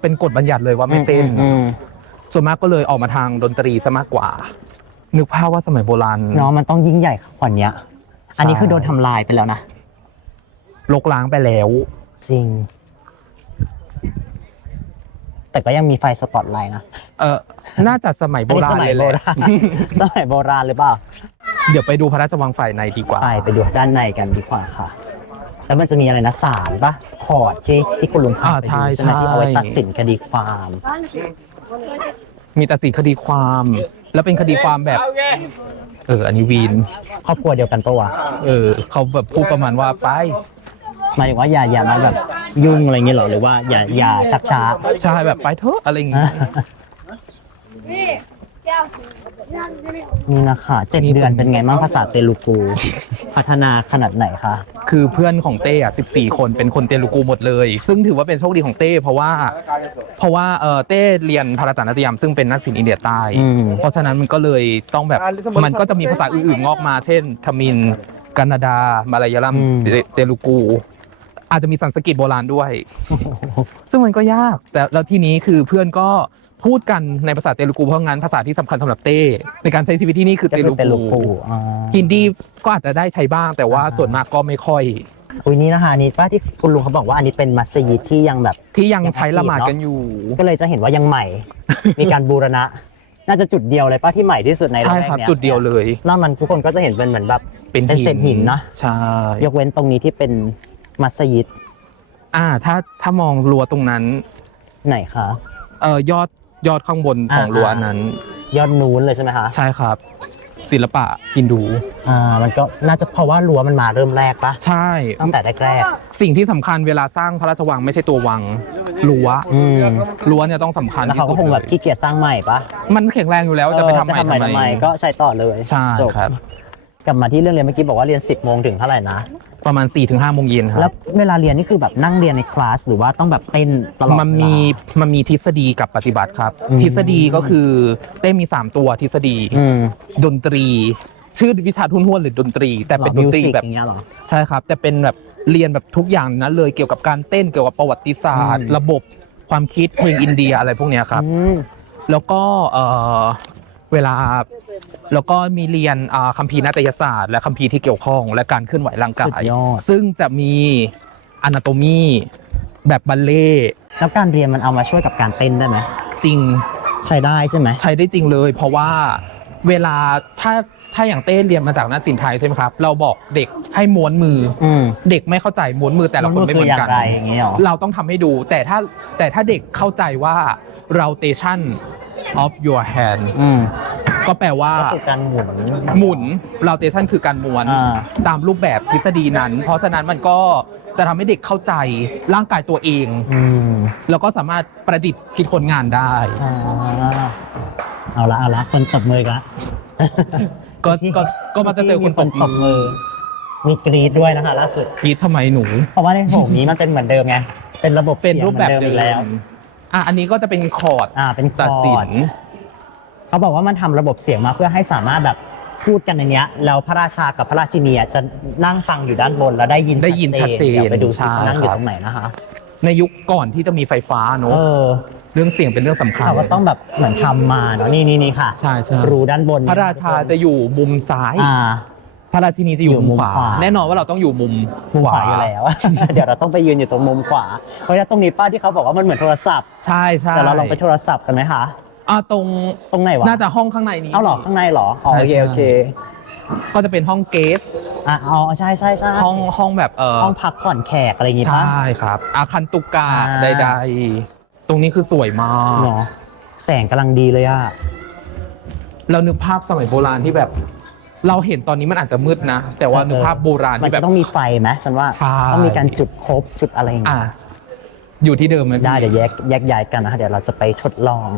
เป็นกฎบัญญัติเลยว่าไม่เต้น ส่วนมากก็เลยออกมาทางดนตรีซะมากกว่า นึกภาพว่าสมัยโบราณ เนาะมันต้องยิ่งใหญ่กว่านี้อันนี้คือโดนทำลายไปแล้วนะ ลกล้างไปแล้ว จริง แต่ก็ยังมีไฟสปอตไลท์นะ น่าจะสมัยโบราณ อันนี้ เลยแหละ สมัยโบราณหรือเปล่า เดี๋ยวไปดูพระราชวังฝ่ายในดีกว่า ไปดูด้านในกันดีกว่าค่ะ แล้วมันจะมีอะไรนะศาลปะคอร์ดที่คุณลุงพาไปดูใช่ไหมที่เอาไว้ตัดสินคดีความ มีตัดสินคดีความ แล้วเป็นคดีความแบบ อันนี้วีน ครอบครัวเดียวกันปะวะ เขาแบบพูดประมาณว่าไป หมายถึงว่าอย่ามาแบบยุ่งอะไรเงี้ยหรอหรือว่าอย่าชักช้า ใช่แบบไปเถอะอะไรอย่างงี้ นี่นะคะ7 เดือนเป็นไงบ้างภาษาเตลูกู พัฒนาขนาดไหนคะ คือเพื่อนของเต้อะ14 คนเป็นคนเตลูกูหมดเลย ซึ่งถือว่าเป็นโชคดีของเต้เพราะว่าเต้เรียนภาษานาฏยมซึ่งเป็นนักศิลป์อินเดียใต้ เพราะฉะนั้นมันก็เลยต้องแบบมันก็จะมีภาษาอื่นๆงอกมา เช่นทมิฬกันาดามาลายัลลัมเตลูกู อาจจะมีสันสกฤตโบราณด้วย ซึ่งมันก็ยากแต่แล้วทีนี้คือเพื่อนก็พูดกันในภาษาเตลูกูเพราะงั้นภาษาที่สำคัญสำหรับเต้ในการใช้ชีวิตที่นี่คือเตลู เตลู กู กู ฮินดีก็อาจจะได้ใช้บ้างแต่ว่าส่วนมากก็ไม่ค่อย อุ้ยนี่นะคะอันนี้ป้าที่คุณลุงเขาบอกว่าอันนี้เป็นมัสยิดที่ยังแบบ ที่ยังใช้ละหมาดกันอยู่ ก็เลยจะเห็นว่ายังใหม่ มีการบูรณะ น่าจะจุดเดียวเลยป้าที่ใหม่ที่สุดใน ใช่ ละแวก ครับ เนี้ย จุดเดียวเลย นอกนั้นทุกคนก็จะเห็นเป็นเหมือนแบบเป็นเศษหินนะ ใช่ ยกเว้นตรงนี้ที่เป็นมัสยิด ถ้ามองรั้วตรงนั้น ไหนคะ ยอดข้างบนของรั้วนั้น ยอดนู้นเลยใช่ไหมคะ ใช่ครับ ศิลปะฮินดู มันก็น่าจะเพราะว่ารั้วมันมาเริ่มแรกปะ ใช่ ตั้งแต่แรก สิ่งที่สำคัญเวลาสร้างพระราชวังไม่ใช่ตัววังรั้ว รั้วเนี่ยต้องสำคัญ แล้ว ที่ เขา สุ ก็ ด คง เล แบบ ย ขี้เกียจสร้างใหม่ปะ มันแข็งแรงอยู่แล้วจะไปทำใหม่ทำไม ก็ใช้ต่อเลย ใช่ จบ ครับ กลับมาที่เรื่องเรียนเมื่อกี้บอกว่าเรียน 10 โมงถึงเท่าไหร่นะ ประมาณ 4-5 โมงเย็นค แล้ รั ว บ เวลาเรียนนี่คือแบบนั่งเรียนในคลาสหรือว่าต้องแบบเต้นตลอดเวลา มันมีทฤษฎีกับปฏิบัติครับ ทฤษฎีก็คือเต้มี 3 ตัวทฤษฎี ดนตรี ชื่อวิชาทุ่นห้วนหรือดนตรี แต่เป็นดนตรีแบบ อย่างเงี้ยเหรอ ใช่ครับแต่เป็นแบบเรียนแบบทุกอย่างนั้นเลยเกี่ยวกับการเต้นเกี่ยวกับประวัติศาสตร์ ระบบความคิดเพลงอินเดียอะไรพวกเนี้ยครับ แล้วก็เวลา แล้วก็มีเรียนคัมภีร์นาฏยศาสตร์และคัมภีร์ที่เกี่ยวข้องและการเคลื่อนไหวร่างกา สุ ย ดยอด ซึ่งจะมีอนาโตมีแบบบัลเล่ต์ แล้วการเรียนมันเอามาช่วยกับการเต้นได้ไหม จริง ใช้ได้ใช่ไหม ใช้ได้จริงเลย เพราะว่าเวลาถ้าอย่างเต้เรียนมาจากนาฏศิลป์ไทยใช่ไหมครับ เราบอกเด็กให้ม้วนมือ เด็กไม่เข้าใจม้วนมือแต่ละคนไม่เหมือนกัน คืออย่างไรอย่างเงี้ยหรอ เราต้องทำให้ดูแต่ถ้าเด็กเข้าใจว่า rotation of your hand ก็แปลว่า ก็คือการหมุน หมุน rotation คือการม้วน อ่า ตามรูปแบบทฤษฎีนั้น เพราะฉะนั้นมันก็จะทำให้เด็กเข้าใจร่างกายตัวเอง แล้วก็สามารถประดิษฐ์คิดค้นงานได้ อ่าเอาละคนตบมือกันละ ก็มันจะเจอคนตบมือ มีกรีดด้วยนะคะล่าสุด คิดทำไมหนู เพราะว่าในโถงนี้มันเป็นเหมือนเดิมไง เป็นระบบ เป็น เสียง รูปแบบ หมือน เดิ อยู่ ม แล้ว อันนี้ก็จะเป็นคอร์ด เป็นค ตัด อ สิ ร์ด น เขาบอกว่ามันทำระบบเสียงมาเพื่อให้สามารถแบบพูดกันในเนี้ยแล้วพระราชากับพระราชินีจะนั่งฟังอยู่ด้านบนแล้วได้ยิน ได้ยินชัดเจน เดี๋ยวไปดูซิ ใช่ ว่านั่งอยู่ ครับ ตรงไหนนะคะ ในยุคก่อนที่จะมีไฟฟ้าเนอะ เออ เรื่องเสียงเป็นเรื่องสำคัญ เขาก็ต้องแบบเหมือนทำมาเนาะนี่ค่ะ ใช่ใช่ รูด้านบน พระราชาจะอยู่มุมซ้าย พระราชินีจะอยู่ อยู่มุ มุ ม มขวา ขวา แน่นอนว่าเราต้องอยู่มุม มุมขวาอยู่แล้ว เดี๋ยวเราต้องไปยืนอยู่ตรงมุมขวาเพราะฉะนั้นตรงนี้ป้าที่เขาบอกว่ามันเหมือนโทรศัพท์ ใช่ใช่ เดี๋ยวเราลองไปโทรศัพท์กันไหมคะ ตรง ตรงไหนวะ น่าจะห้องข้างในนี้ เอาเหรอข้างในเหรออ๋อโอเค ใช่ โอเค ก็จะเป็นห้องเกส อ๋อใช่ ห้องแบบ ห้องพักผ่อนแขกอะไรอย่างงี้ป่ะ ใช่ครับ อาคันตุกะ อ่า ใดๆ ตรงนี้คือสวยมาก เนาะแสงกำลังดีเลยอะ เรานึกภาพสมัยโบราณที่แบบ เราเห็นตอนนี้มันอาจจะมืดนะ แต่ว่านึกภาพโบราณ มัน ที่แบ จะ บ ต้องมีไฟไหมฉันว่า ใช่ ต้องมีการจุดครบจุดอะไรอย่าง อ่ะ เงี้ย อยู่ที่เดิมไหมพี่ ได้เดี๋ยวแยกย้ายกันนะคะเดี๋ยวเราจะไปทดลอง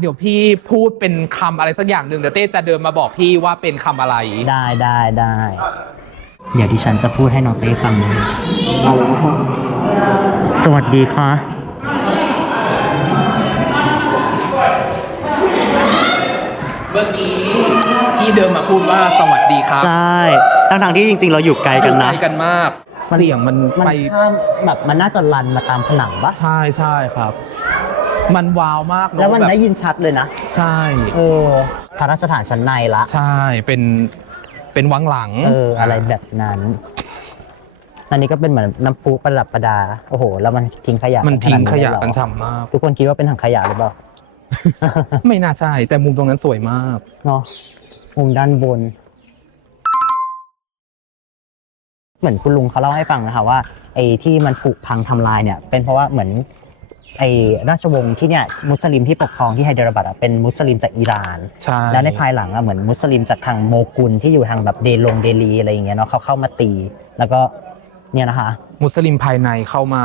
เดี๋ยวพี่พูดเป็นคำอะไรสักอย่างหนึ่งเดี๋ยวเต้จะเดินมาบอกพี่ว่าเป็นคำอะไร ได้เดี๋ยวดิฉันจะพูดให้น้องเต้ฟังนะสวัสดีค่ะ เมื่อกี้พี่เดินมาพูดว่าสวัสดีครับ ใช่ทั้งที่จริงๆ เราอยู่ไกลกันนะ ไกลกันมาก เสียงมัน มัน ไป ข้ามแบบมันน่าจะรันมาตามผนังปะ ใช่ครับ มันว้าวมากเอะ แล้วมัน บบ ได้ยินชัดเลยนะ ใช่ พระราชฐานชั้นในละ ใช่ เป็นวังหลัง อะไรแบบนั้น อันนี้ก็เป็นเหมือนน้ำพุประดับประดา โอ้โห แล้วมันทิ้งขยะ มันทิ้งขยะ ขาด กัน เลยเหรอ ฉ่ำมาก ทุกคนคิดว่าเป็นถังขยะหรือเปล่า ไม่น่าใช่ แต่มุมตรงนั้นสวยมาก เนาะมุมด้านบน เหมือนคุณลุงเขาเล่าให้ฟังนะคะว่าไอ้ที่มันผุพังทำลายเนี่ย เป็นเพราะว่าเหมือนไอ้ราชวงศ์ที่เนี่ยมุสลิมที่ปกครองที่ไฮเดรบัดเป็นมุสลิมจากอิหร่าน ใช่ แล้วในภายหลังเหมือนมุสลิมจากทางโมกุลที่อยู่ทางแบบเดลีอะไรอย่างเงี้ยเนาะเขาเข้ามาตี แล้วก็เนี่ยนะคะ มุสลิมภายในเข้ามา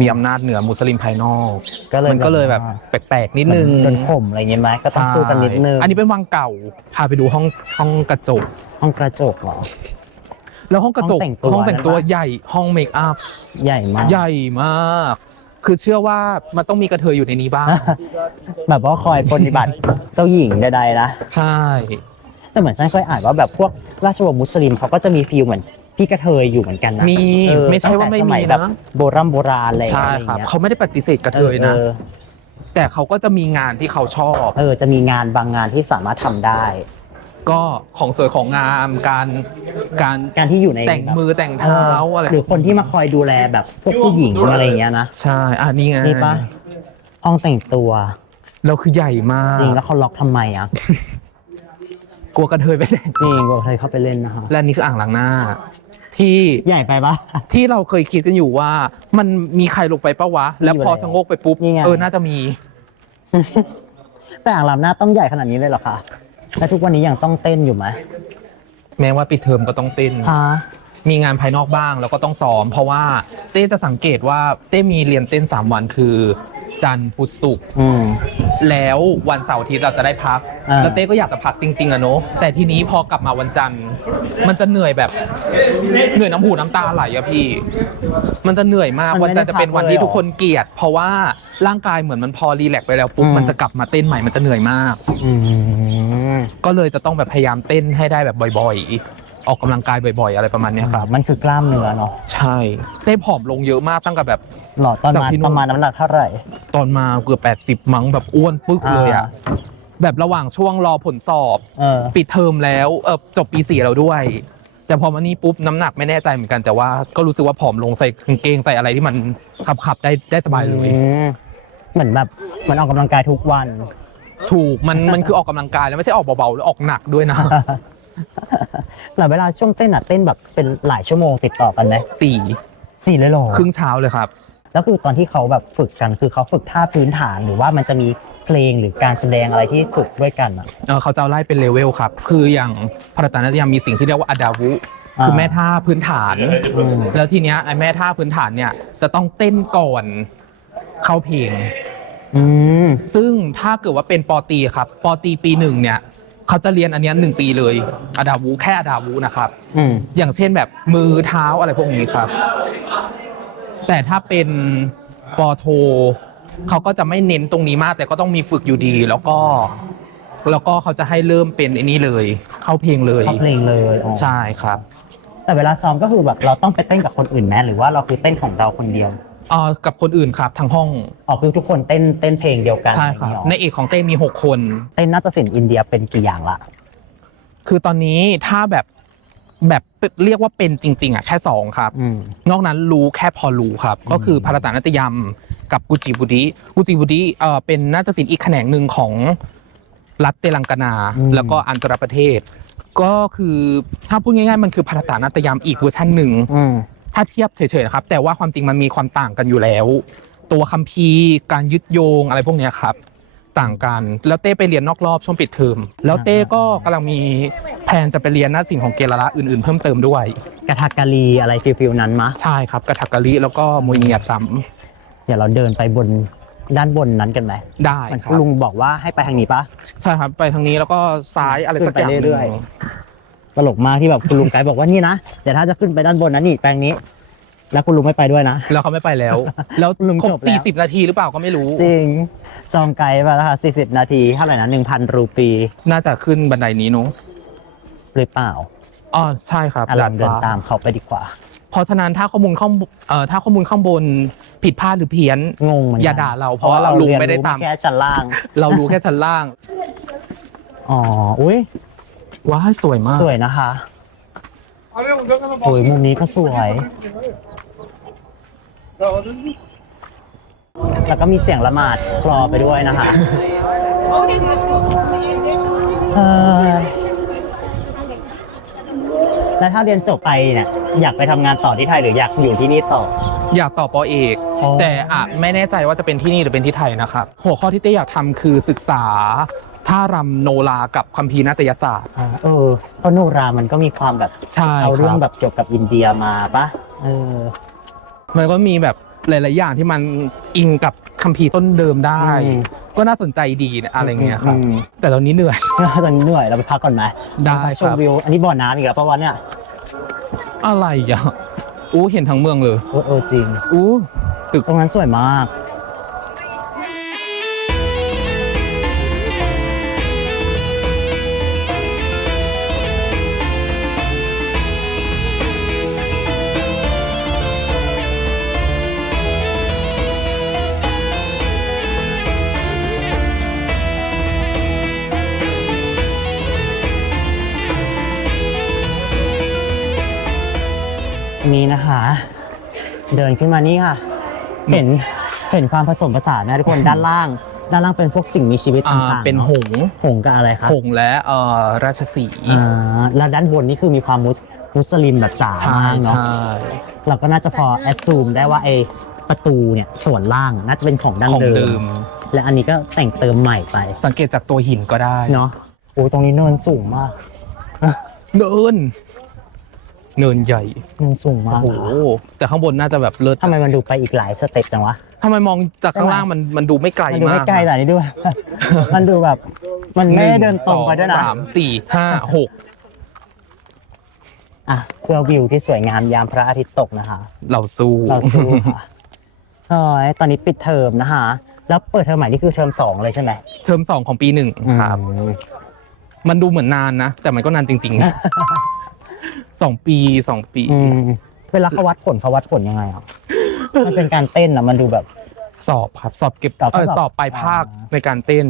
มีอำนาจเหนือมุสลิมภายนอก มันก็เลยแบบแปลกๆนิดนึง โดนข่มอะไรอย่างเงี้ยไหมก็ต้องสู้กันนิดนึง อันนี้เป็นวังเก่า พาไปดูห้องกระจก ห้องกระจกเหรอ แล้วห้องกระจก ห้องแต่งตัว ห้องแต่งตัว นั่นปะ ใหญ่ ห้องเมคอัพ ใหญ่มาก ใหญ่มาก คือเชื่อว่ามันต้องมีกระเทยอยู่ในนี้บ้าง แบบว่าคอยปฏิบัติเจ้าหญิงใดๆนะ ใช่ แต่เหมือนฉันเคยอ่านว่าแบบพวกราชวงศ์มุสลิมเขาก็จะมีฟีลเหมือนพี่กระเทยอยู่เหมือนกันนะ มี ไม่ใช่ว่าไม่ ตั้งแต่ส มี ยแบบ นะ โบราณอะไรอย่าง ใช่ เงี้ย ครับ เขาไม่ได้ปฏิเสธกระเทยนะ แต่เขาก็จะมีงานที่เขาชอบ จะมีงานบางงานที่สามารถทำได้ ก็ของสวยของงามการ การที่อยู่ใน แต่งมือแต่งเท้าอะไร หรือคนที่มาคอยดูแลแบบพวกผู้หญิงอะไรอย่างเงี้ยนะ ใช่นี่ไง นี่ปะห้องแต่งตัว เราคือใหญ่มาก จริงแล้วเขาล็อกทำไมอ่ะ กลัวกระเทยไปแต่ จริงบอกเคยเข้าไปเล่นนะคะ และนี่คืออ่างล้างหน้า ที่ ใหญ่ไปปะ ที่เราเคยคิดกันอยู่ว่า มันมีใครลงไปปะวะ แล้วพอชะโงกไปปุ๊บ นี่ไง น่าจะมี แต่อ่างล้างหน้าต้องใหญ่ขนาดนี้เลยเหรอคะและทุกวันนี้ยังต้องเต้นอยู่ไหม แม้ว่าปิดเทอมก็ต้องเต้น ฮะ มีงานภายนอกบ้างแล้วก็ต้องซ้อม เพราะว่าเต้จะสังเกตว่าเต้มีเรียนเต้น3วันคือ จันทร์พุธศุกร์ แล้ววันเสาร์อาทิตย์เราจะได้พัก แล้วเต้ก็อยากจะพักจริงๆอะเนาะแต่ทีนี้พอกลับมาวันจันทร์มันจะเหนื่อยแบบเหนื่อยน้ำหูน้ำตาไหลอะพี่ มันจะเหนื่อยมาก มัน วัน ไม่ จันทร์จะเป็นวันที่ทุกคนเกลียด เพราะว่าร่างกายเหมือนมันพอรีแลกซ์ไปแล้วปุ๊บมันจะกลับมาเต้นใหม่มันจะเหนื่อยมาก ก็เลยจะต้องแบบพยายามเต้นให้ได้แบบบ่อยๆ ออกกำลังกายบ่อยๆ อะไรประมาณเนี้ยครับ มันคือกล้ามเนื้อเนาะ ใช่ได้ผอมลงเยอะมากตั้งแต่แบบ หล่อตอนมา จากที่นู่น ประมาณน้ำหนักเท่าไหร่ ตอนมาเกือบ80มั้งแบบอ้วนปึ๊กเลยอ่ะ แบบระหว่างช่วงรอผลสอบ ปิดเทอมแล้วจบปี4แล้วด้วย แต่พอมานี่ปุ๊บน้ำหนักไม่แน่ใจเหมือนกันแต่ว่าก็รู้สึกว่าผอมลงใส่กางเกงใส่อะไรที่มันขับได้สบายเลย เหมือนแบบมันออกกำลังกายทุกวัน ถูกมันคือออกกำลังกายแล้วไม่ใช่ออกเบาๆแล้วออกหนักด้วยนะ หลายเวลาช่วงเต้นเต้นแบบเป็นหลายชั่วโมงติดต่อกันไหม 4เลยหรอ ครึ่งเช้าเลยครับ แล้วคือตอนที่เขาแบบฝึกกันคือเขาฝึกท่าพื้นฐานหรือว่ามันจะมีเพลงหรือการแสดงอะไรที่ฝึกด้วยกันอ่ะ เขาจะไล่เป็นเลเวลครับคืออย่างพาราตานาตยมมีสิ่งที่เรียกว่าอาดาวุคือแม่ท่าพื้นฐานแล้วทีเนี้ยไอ้แม่ท่าพื้นฐานเนี่ยจะต้องเต้นก่อนเข้าเพลงซึ่งถ้าเกิดว่าเป็นปอตรีครับปอตรีปี1เนี่ยเขาจะเรียนอันเนี้ย1 ปีเลยอาดาวุแค่อาดาวุนะครับอย่างเช่นแบบมือเท้าอะไรพวกนี้ครับแต่ถ้าเป็นปอโทเขาก็จะไม่เน้นตรงนี้มากแต่ก็ต้องมีฝึกอยู่ดีแล้วก็เขาจะให้เริ่มเป็นไอ้นี้เลยเข้าเพลงเลยใช่ครับแต่เวลาซ้อมก็คือแบบเราต้องไปเต้นกับคนอื่นไหมหรือว่าเราคือเต้นของเราคนเดียวกับคนอื่นครับทั้งห้องคือทุกคนเต้นเพลงเดียวกันใช่ครับในเอกของเต้มี6 คนเต้นนาฏศิลป์อินเดียเป็นกี่อย่างละคือตอนนี้ถ้าแบบเรียกว่าเป็นจริงๆแค่2ครับนอกนั้นรู้แค่พอรู้ครับก็คือพาราตานาตยมกับกุจิบุดิเป็นนาฏศิลป์อีกแขนงหนึ่งของรัฐเตลังกานาแล้วก็อันตรประเทศก็คือถ้าพูดง่ายๆมันคือพาราตานาตยมอีกเวอร์ชันหนึ่งถ้าเทียบเฉยๆนะครับแต่ว่าความจริงมันมีความต่างกันอยู่แล้วตัวคัมภีร์การยึดโยงอะไรพวกนี้ครับต่างกันแล้วเต้ไปเรียนนอกรอบช่วงปิดเทอมแล้วเต้ก็กำลังมีแผนจะไปเรียนนาฏศิลป์ของเกลาละอื่นๆเพิ่มเติมด้วยกะทักกะลีอะไรฟิลนั้นมะใช่ครับกะทักกะลีแล้วก็มวยเงียบซ้ำเดี๋ยวเราเดินไปบนด้านบนนั้นกันไหมได้ครับลุงบอกว่าให้ไปทางนี้ปะใช่ครับไปทางนี้แล้วก็ซ้ายอะไรสักอย่างเรื่อยๆตลกมากที่แบบคุณลุงไกด์บอกว่านี่นะเดี๋ยวถ้าจะขึ้นไปด้านบนนั้นนี่แปลงนี้แล้วคุณลุงไม่ไปด้วยนะแล้วเขาไม่ไปแล้วแล้วครบ40 นาทีหรือเปล่าก็ไม่รู้จริงจองไกด์มาแล้วค่ะ40 นาทีเท่าไหร่นะ 1,000 รูปีน่าจะขึ้นบันไดนี้เนาะหรือเปล่าใช่ครับเราเดินตามเขาไปดีกว่าเพราะฉะนั้นถ้าข้อมูลข้างบนผิดพลาดหรือเพี้ยนงงอย่าด่าเราเพราะว่าเรารู้ไม่ได้ตามแค่ชั้นล่างเรารู้แค่ชั้นล่างอุ้ยว้าวสวยมากสวยนะคะโอ้ยมุมนี้ก็สวยแล้วก็มีเสียงละหมาดคลอไปด้วยนะคะแล้วถ้าเรียนจบไปเนี่ยอยากไปทำงานต่อที่ไทยหรืออยากอยู่ที่นี่ต่ออยากต่อปอเอกแต่ไม่แน่ใจว่าจะเป็นที่นี่หรือเป็นที่ไทยนะครับหัวข้อที่เต้อยากทำคือศึกษาท่ารำโนรากับคัมภีร์นาฏยศาสตร์เพราะโนรามันก็มีความแบบเอาเรื่องแบบเกี่ยวกับอินเดียมาปะมันก็มีแบบหลายๆอย่างที่มันอิงกับคัมภีร์ต้นเดิมได้ก็น่าสนใจดีอะไรเงี้ยครับแต่ตอนนี้เหนื่อยเราไปพักก่อนไหมได้ชมวิวอันนี้บ่อน้ำอีกแล้วปะวะเนี่ยอะไรอ่ะเห็นทั้งเมืองเลยจริงตึกตรงนั้นสวยมากนี้นะคะเดินขึ้นมานี่ค่ะเห็นความผสมผสานนะทุกคนด้านล่างเป็นพวกสิ่งมีชีวิตต่างๆเป็นหงกับอะไรครับหงและราชสีห์แล้วด้านบนนี่คือมีความมุสลิมแบบจ๋ามากเนาะเราก็น่าจะพอแอดซูมได้ว่าประตูเนี่ยส่วนล่างน่าจะเป็นของดั้งเดิมและอันนี้ก็แต่งเติมใหม่ไปสังเกตจากตัวหินก็ได้เนาะตรงนี้เนินสูงมากเนินใหญ่เนินสูงมากแต่ข้างบนน่าจะแบบเลิศทำไมมันดูไปอีกหลายสเต็ปจังวะทำไมมองจากข้างล่างมันดูไม่ไกลมากมันดูไม่ไกลแต่นี่ด้วยมันดูแบบมันไม่เดินตรงไปด้วยนะ3 4 5 6เพื่อวิวที่สวยงามยามพระอาทิตย์ตกนะคะเราสู้ค่ะตอนนี้ปิดเทอมนะคะแล้วเปิดเทอมใหม่นี่คือเทอม2เลยใช่ไหมเทอม2ของปี1ครับมันดูเหมือนนานนะแต่มันก็นานจริงๆ2 ปีเวลาเขาวัดผลยังไงมันเป็นการเต้นมันดูแบบสอบครับสอบเก็บสอบปลายภาคในการเต้น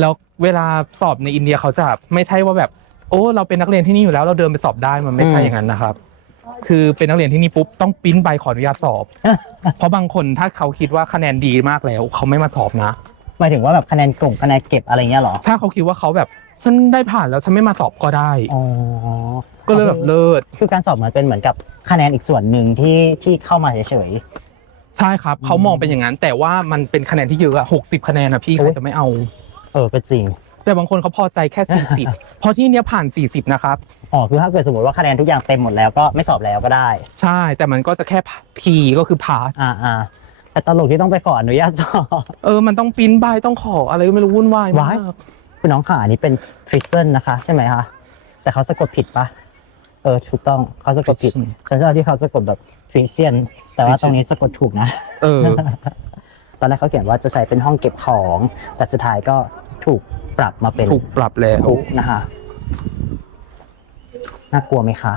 แล้วเวลาสอบในอินเดียเขาจะไม่ใช่ว่าแบบโอ้เราเป็นนักเรียนที่นี่อยู่แล้วเราเดินไปสอบได้มันไม่ใช่อย่างนั้นนะครับคือเป็นนักเรียนที่นี่ปุ๊บต้องปริ้นใบขออนุญาตสอบ เพราะบางคนถ้าเขาคิดว่าคะแนนดีมากแล้วเขาไม่มาสอบนะ หมายถึงว่าแบบคะแนนกลุ่มคะแนนเก็บอะไรเงี้ยเหรอ ถ้าเขาคิดว่าเขาแบบฉันได้ผ่านแล้วฉันไม่มาสอบก็ได้ อ๋อ ก็เลยแบบเลิศ คือการสอบมันเป็นเหมือนกับคะแนนอีกส่วนหนึ่งที่เข้ามาเฉย ใช่ครับเขามองเป็นอย่างนั้นแต่ว่ามันเป็นคะแนนที่เยอะอะ60 คะแนนนะพี่ โอ้ย เขาจะไม่เอา ๆก็จริง แต่บางคนเขาพอใจแค่ 40 เพราะที่เนี้ยผ่าน 40 นะครับ อ๋อคือถ้าเกิดสมมติว่าคะแนนทุกอย่างเต็มหมดแล้วก็ไม่สอบแล้วก็ได้ ใช่แต่มันก็จะแค่ P ก็คือ pass แต่ตลกที่ต้องไปขออนุญาตสอบ มันต้องปริ้นใบต้องขออะไรก็ไม่รู้วุ่นวายมาก คุณน้องขาอันนี้เป็น prison นะคะใช่ไหมคะแต่เขาสะกดผิดปะถูกต้องเขาสะกดผิด Prison ฉันชอบที่เขาสะกดแบบ prison แต่ว่าตรงนี้สะกดถูกนะ เออ ตอนแรกเขาเขียนว่าจะใช้เป็นห้องเก็บของ แต่สุดท้ายก็ถูกปรับมาเป็น ถูกปรับแล้ว คุกนะคะน่ากลัวไหมคะ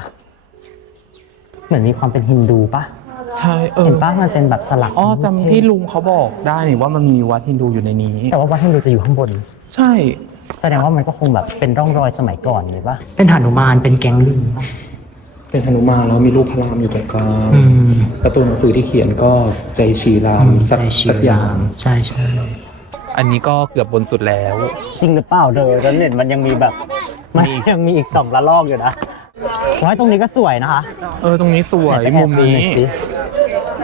เหมือนมีความเป็นฮินดูปะ ใช่เห็นปะมันเป็นแบบสลัก จำที่ลุงเขาบอกได้นี่ว่ามันมีวัดฮินดูอยู่ในนี้ แต่ว่าวัดฮินดูจะอยู่ข้างบน ใช่ แสดงว่ามันก็คงแบบเป็นร่องรอยสมัยก่อนเลยปะเป็นหนุมานเป็นแก๊งลิงปะ เป็นหนุมานแล้วมีรูปพระรามอยู่ตรงกลาง อืม แล้วตัวหนังสือที่เขียนก็ใจชีรามสักอย่าง ใช่ใช่ อันนี้ก็เกือบบนสุดแล้ว จริงหรือเปล่าเธอฉันเห็นมันยังมีแบบมันยังมีอีก2 ระลอกอยู่นะว้ายตรงนี้ก็สวยนะคะ ตรงนี้สวย ไหนไปแอบ มุมนี้ ดูหอยสิ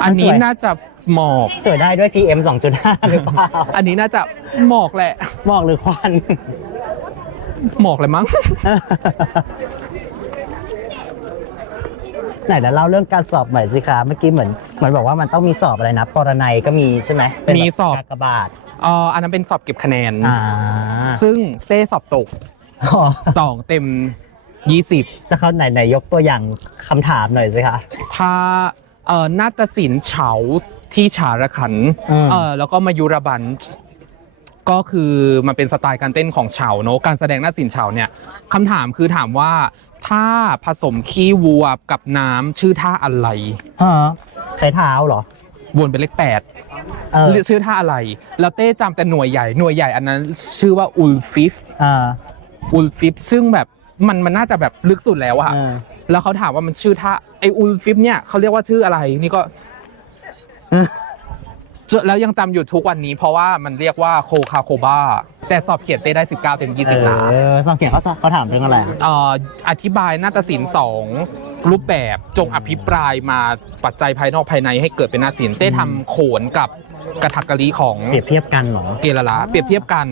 อันนี้ สวย น่าจะหมอก สวยได้ด้วย PM 2.5 หรือเปล่า อันนี้น่าจะหมอกแหละ หมอกหรือควัน หมอกเลยมั้ง ไหนเดี๋ยวเล่าเรื่องการสอบใหม่สิคะเมื่อกี้เหมือนบอกว่ามันต้องมีสอบอะไรนะปรนัยก็มีใช่ไหมเป็นแบบ มีสอบ กากบาท อันนั้นเป็นสอบเก็บคะแนน อ่า ซึ่งเต้สอบตก อ๋อ 2 เต็ม 20 แล้วเขาไหนยกตัวอย่างคำถามหน่อยสิคะ ถ้านาฏศิลป์เฉาที่ฉาระขัน อืม แล้วก็มายุรบันก็คือมันเป็นสไตล์การเต้นของเฉาเนอะการแสดงนาฏศิลป์เฉาเนี่ยคำถามคือถามว่าถ้าผสมขี้วัวกับน้ำชื่อท่าอะไร ฮะใช้เท้าเหรอ วนเป็นเลข เออ 8ชื่อท่าอะไร แล้วเต้จำแต่หน่วยใหญ่อันนั้นชื่อว่าอุลฟิฟ อ่า ซึ่งแบบมันน่าจะแบบลึกสุดแล้วอะ เออ แล้วเขาถามว่ามันชื่อท่าไออุลฟิฟเนี่ยเขาเรียกว่าชื่ออะไรนี่ก็ แล้วยังจำอยู่ทุกวันนี้เพราะว่ามันเรียกว่าโคคาโคบาแต่สอบเขียนเต้ได้ 19 เต็ม 20 นะ สองเขียนเขาถามเรื่องอะไรอะ อธิบายนาฏศิลป์2รูปแบบจงอภิปรายมาปัจจัยภายนอกภายในให้เกิดเป็นนาฏศิลป์เต้ทำโขนกับกระถักกะลีของ เปรียบเทียบกันเหรอ เกลาลาเปรียบเทียบกัน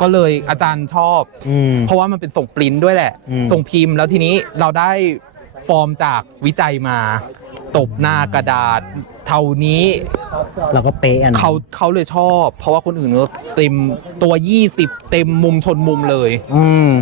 ก็เลยอาจารย์ชอบ เพราะว่ามันเป็นส่งปริ้นท์ด้วยแหละ อืม ส่งพิมพ์แล้วทีนี้เราได้ฟอร์มจากวิจัยมาตบหน้ากระดาษ เท่านี้ เราก็เป๊ะอ่ะนะ เขาเลยชอบ เพราะว่าคนอื่นก็เต็มตัว 20 เต็มมุมชนมุมเลย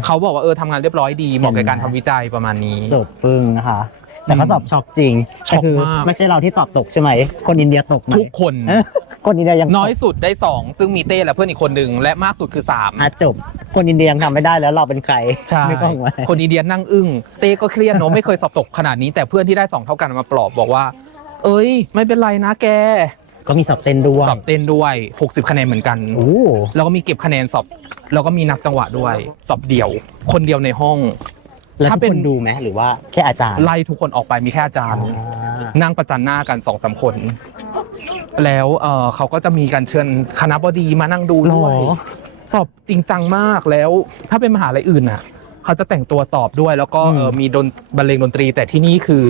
เขาบอกว่าทำงานเรียบร้อยดีเหมาะกับการทำวิจัยประมาณนี้ จบปึ้งนะคะ แต่เขาสอบช็อกจริง ช็อก แต่คือ มาก ไม่ใช่เราที่ตอบตกใช่ไหม คนอินเดียตกไหม ทุกคน เอ้อคนอินเดียยังตก น้อยสุดได้ 2 ซึ่งมีเต้และเพื่อนอีกคนหนึ่งและมากสุดคือ 3 จบ คนอินเดียยังทำไม่ได้แล้วเราเป็นใคร ใช่ นึกออกไหม คนอินเดียนั่งอึ้งเต้ก็เครียดเนอะไม่เคยสอบตกขนาดนี้แต่เพื่อนที่ได้ 2 เท่ากันมาปลอบบอกว่า เอ้ย ไม่เป็นไรนะแก ก็มีสอบเต้นด้วย สอบเต้นด้วย 60 คะแนนเหมือนกัน โอ้ แล้วก็มีเก็บคะแนนสอบแล้วก็มีนับจังหวะด้วย สอบเดี่ยว คนเดียวในห้อง แล้ว ถ้า ทุก เป็น คนดูไหมหรือว่าแค่อาจารย์ ไล่ทุกคนออกไปมีแค่อาจารย์ อ่า นั่งประจันหน้ากัน 2-3 คน แล้วเขาก็จะมีการเชิญคณบดีมานั่งดูด้วย หรอ สอบจริงจังมากแล้วถ้าเป็นมหาลัยอื่นน่ะเขาจะแต่งตัวสอบด้วย แล้วก็มีบรรเลงดนตรี แต่ที่นี่คือ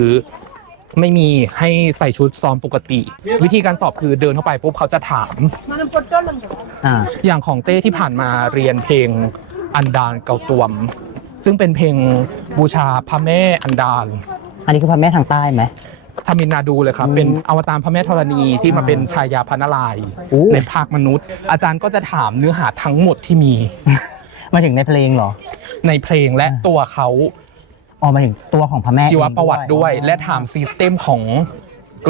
ไม่มีให้ใส่ชุดซ้อมปกติ วิธีการสอบคือเดินเข้าไปปุ๊บเขาจะถาม อ่า อย่างของเต้ที่ผ่านมาเรียนเพลงอันดานเกาตวม ซึ่งเป็นเพลงบูชาพระแม่อันดาน อันนี้คือพระแม่ทางใต้ไหม ทามินนาดูเลยครับ อืม เป็นอวตารพระแม่ธรณีที่มาเป็นชายาพระนารายณ์ โอ้ ในภาคมนุษย์ อาจารย์ก็จะถามเนื้อหาทั้งหมดที่มี มาถึงในเพลงเหรอ ในเพลงและตัวเขา อ๋อมาถึงตัวของพระแม่ ชีวประวัติด้วย อ๋อ และถามซิสเต็มของ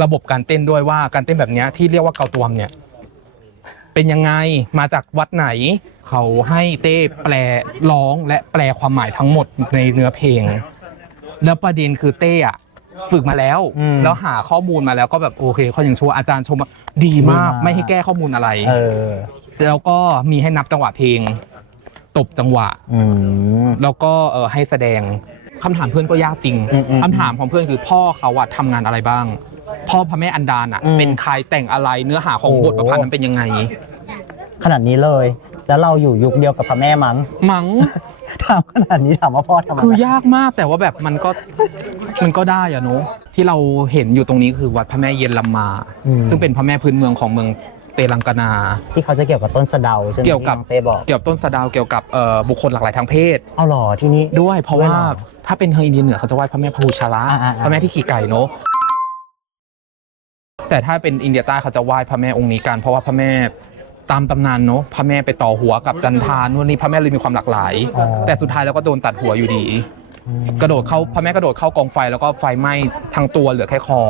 ระบบการเต้นด้วยว่าการเต้นแบบเนี้ยที่เรียกว่าเกาตวมเนี่ย เป็นยังไงมาจากวัดไหน เขาให้เต้แปลร้องและแปลความหมายทั้งหมดในเนื้อเพลง แล้วประเด็นคือเต้อะฝึกมาแล้ว แล้วหาข้อมูลมาแล้วก็แบบโอเคเขาอย่างชัวร์อาจารย์ชมว่าดีมากไม่ให้แก้ข้อมูลอะไร เออ แล้วก็มีให้นับจังหวะเพลงตบจังหวะ แล้วก็ให้แสดงคำถามเพื่อนก็ยากจริงคำถามของเพื่อนคือพ่อเขาอะทำงานอะไรบ้าง พ่อพระแม่อันดาลอะเป็นใครแต่งอะไรเนื้อหาของบทประพันธ์นั้นเป็นยังไง ขนาดนี้เลย แล้วเราอยู่ยุคเดียวกับพระแม่มั้ง ถามขนาดนี้ถามว่าพ่อทำอะไร คือยากมากแต่ว่าแบบมันก็ได้อะเนาะที่เราเห็นอยู่ตรงนี้คือวัดพระแม่เย็นลำมา ซึ่งเป็นพระแม่พื้นเมืองของเมืองเตลังกานา ที่เขาจะเกี่ยวกับต้นสะเดาใช่ไหม เกี่ยวกับ ที่น้องเต้บอก เกี่ยวกับต้นสะเดาเกี่ยวกับบุคคลหลากหลายทางเพศ เอาหรอที่นี่ ด้วยเพราะว่าถ้าเป็นทางอินเดียเหนือเขาจะไหว้พระแม่พูชาระ พระแม่ที่ขี่ไก่เนาะแต่ถ้าเป็นอินเดียใต้เขาจะไหว้พระแม่องค์นี้กันเพราะว่าพระแม่ตามตำนานเนาะพระแม่ไปต่อหัวกับจันทานวันนี้พระแม่เลยมีความหลากหลาย แต่สุดท้ายแล้วก็โดนตัดหัวอยู่ดี กระโดดเข้าพระแม่กระโดดเข้ากองไฟแล้วก็ไฟไหม้ทั้งตัวเหลือแค่คอ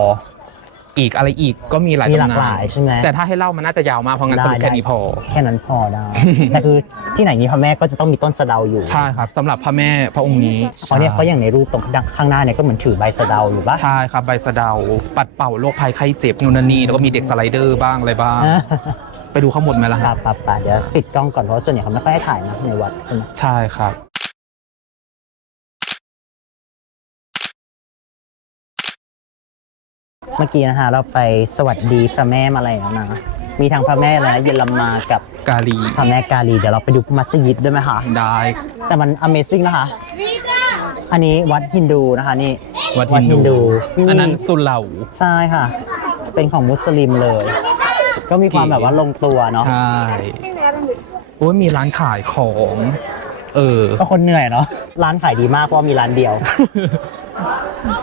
อีกอะไรอีกก็มีหลาย มีหลาก ตำ ห นา ลาน ยใช่ไหม แต่ถ้าให้เล่ามันน่าจะยาวมากเพราะงั้นสรุปแค่นี้พอ แค่นั้นพอได้ แต่คือที่ไหนมีพระแม่ก็จะต้องมีต้นสะเดาอยู่ ใช่ครับสำหรับพระแม่พระองค์นี้ เพราะเนี่ยเขาอย่างในรูปตรงข้างหน้าเนี่ยก็เหมือนถือใบสะเดาอยู่ปะ ใช่ครับใบสะเดาปัดเป่าโรคภัยไข้เจ็บนู่นนั่นนี่แล้วก็มีเด็กสไลเดอร์บ้างอะไรบ้าง ไปดูข้างบนไหมล่ะ ป่าเดี๋ยวปิดกล้องก่อนเพราะส่วนใหญ่เขาไม่ค่อยให้ถ่ายนะในวัดใช่ไหม ใช่ครับ เมื่อกี้นะฮะเราไปสวัสดีพระแม่มาแล้วนะมีทั้งพระแม่อะไรนะเยลลำมากับ กาลี พระแม่กาลีเดี๋ยวเราไปดูมัสยิดด้วยไหมคะ ได้ แต่มัน Amazing นะคะ อันนี้วัดฮินดูนะคะนี่ วัดฮินดูอันนั้น นี่ สุเหร่า ใช่ค่ะ เป็นของมุสลิมเลย ก็มีความแบบว่าลงตัวเนาะ ใช่โอ้ยมีร้านขายของ ก็คนเหนื่อยเนาะร้านขายดีมากเพราะมีร้านเดียว